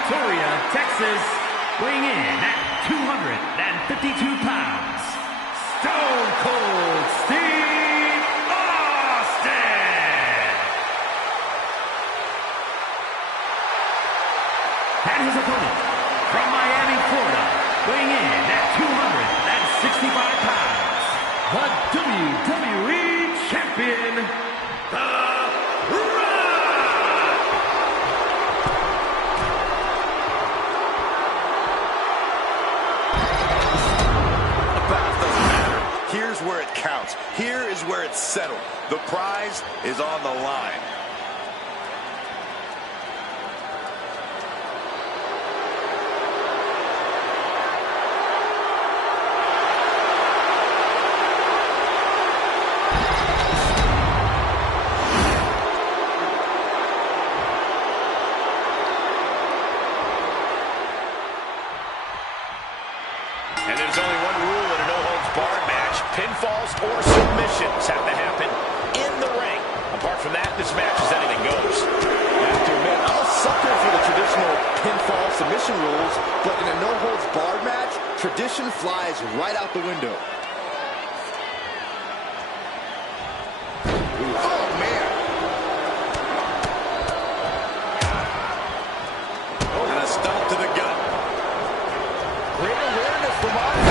Victoria, Texas, weighing in at 252 pounds, Stone Cold Steve Austin! And his opponent, from Miami, Florida, weighing in at 265 pounds, the WWE Champion, The Rock! The path doesn't matter. Here's where it counts. Here is where it's settled. The prize is on the line. And there's only one rule in a no-holds-barred match. Pinfalls or submissions have to happen in the ring. Apart from that, this match is anything goes. I have to admit, I'm a sucker for the traditional pinfall submission rules, but in a no-holds-barred match, tradition flies right out the window. Oh, man! And a stomp to the gut. Great awareness from Austin.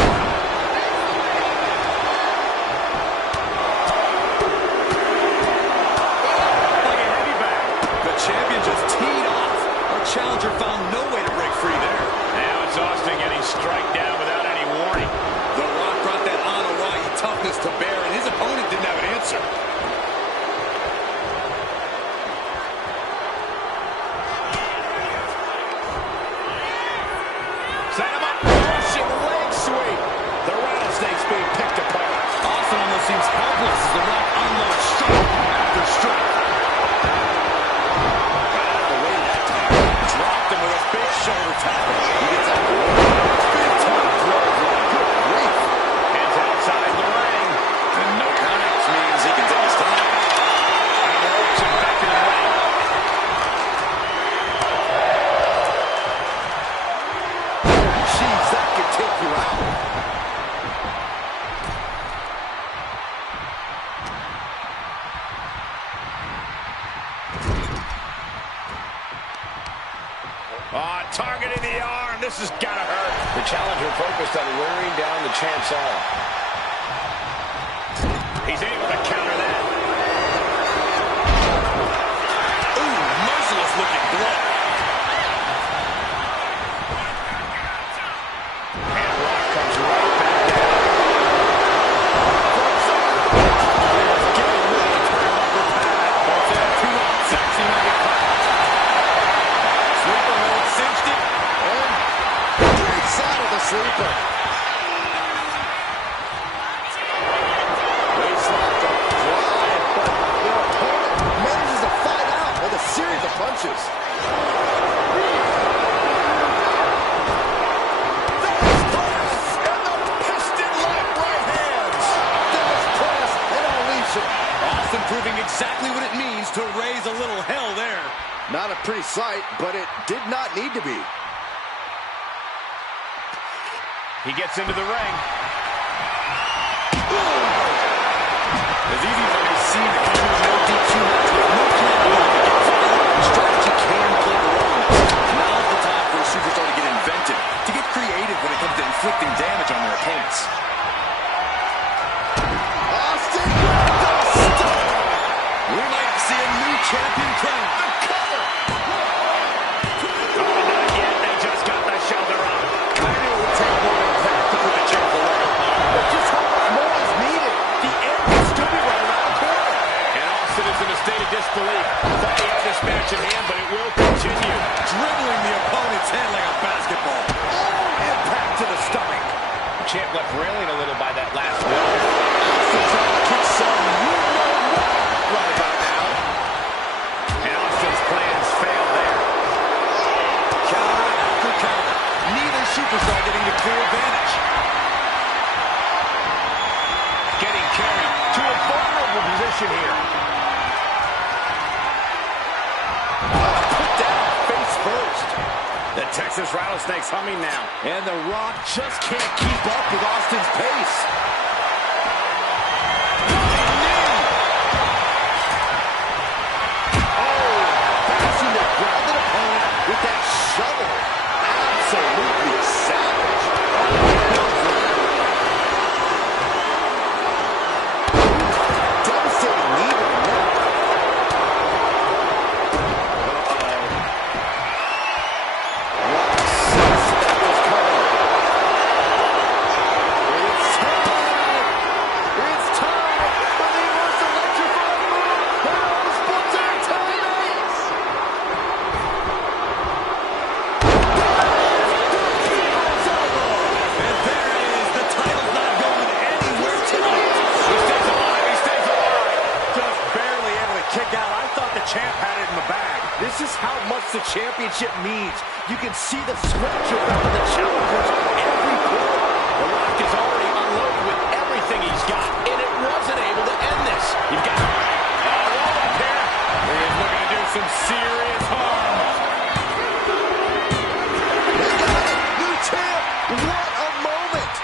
Like a heavy bag. The champion just teed off. Our challenger found no way to break free there. Now it's Austin getting struck down without any warning. The Rock brought that Anoa'i toughness to bear, and his opponent didn't have an answer. Set him up, Russian leg sweep. The rattlesnake's being picked apart. Austin almost seems helpless as The Rock unloads strike after strike. Got out of the way that time. Dropped him with a big shoulder tackle. He gets out of the way. Big time clothesline. Good grief. Hands outside the ring. And no countouts means he can take his time. And the ropes are back in the ring. Jeez, that could take you out. Targeting the arm. This has got to hurt. The challenger focused on wearing down the champ's arm. He's able to counter that. Ooh, merciless looking blow. And Rock comes right back down. Getting ready to turn up the pad. Both in 2 months. Actually might get caught. Sleeper hold cinched it. Breaks out of the sleeper. Waistlock to drive, but their opponent manages to fight out with a series of punches. There's press and the piston-like right hands. There's press and unleash it. Austin proving exactly what it means to raise a little hell there. Not a pretty sight, but it did not need to be. He gets into the ring. As easy as it may seem to come into no DQ match with no plan to get violent, strategy can play a role in this. Now's the time for a superstar to get inventive, to get creative when it comes to inflicting damage on their opponents. Austin with the stomp. We might see a new champion crowned. The cover. Oh, not yet. They just got the shoulder up. I knew it would take more than that to put the champ away. But just how much more is needed? The end could still be right around the corner. And Austin is in a state of disbelief. Thought he had this match in hand, but it will continue. Dribbling the opponent's head like a basketball. Oh, impact to the stomach. The champ left railing a little by that last one. Austin trying to kick some you know what right about now. And Austin's plans failed there. Counter after counter. Neither superstar getting the clear advantage. Getting carried to a vulnerable position here. Put down face first. The Texas Rattlesnake's humming now. And The Rock just can't keep up with Austin's pace. Passing the grounded opponent with that shovel. Absolutely savage. Devastating knee to the neck. This is how much the championship means. You can see the sweat drip out of the challengers every quarter. The Rock is already unloaded with everything he's got, and it wasn't able to end this. You've got roll up here. He is looking to do some serious harm. New champ. What a moment.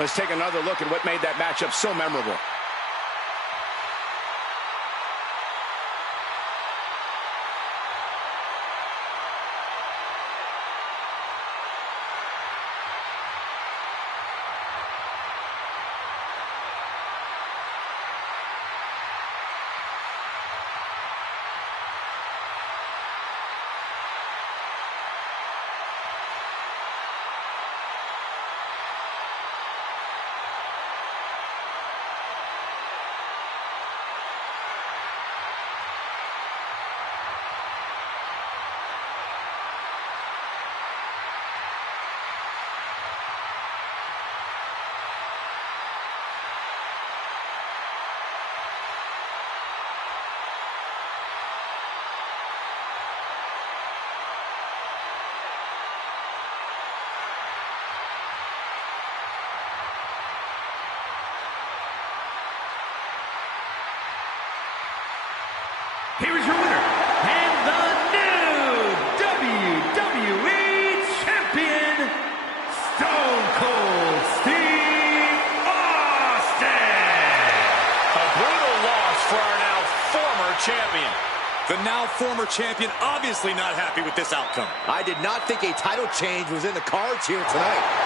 Let's take another look at what made that matchup so memorable. Here is your winner, and the new WWE Champion, Stone Cold Steve Austin! A brutal loss for our now former champion. The now former champion obviously not happy with this outcome. I did not think a title change was in the cards here tonight.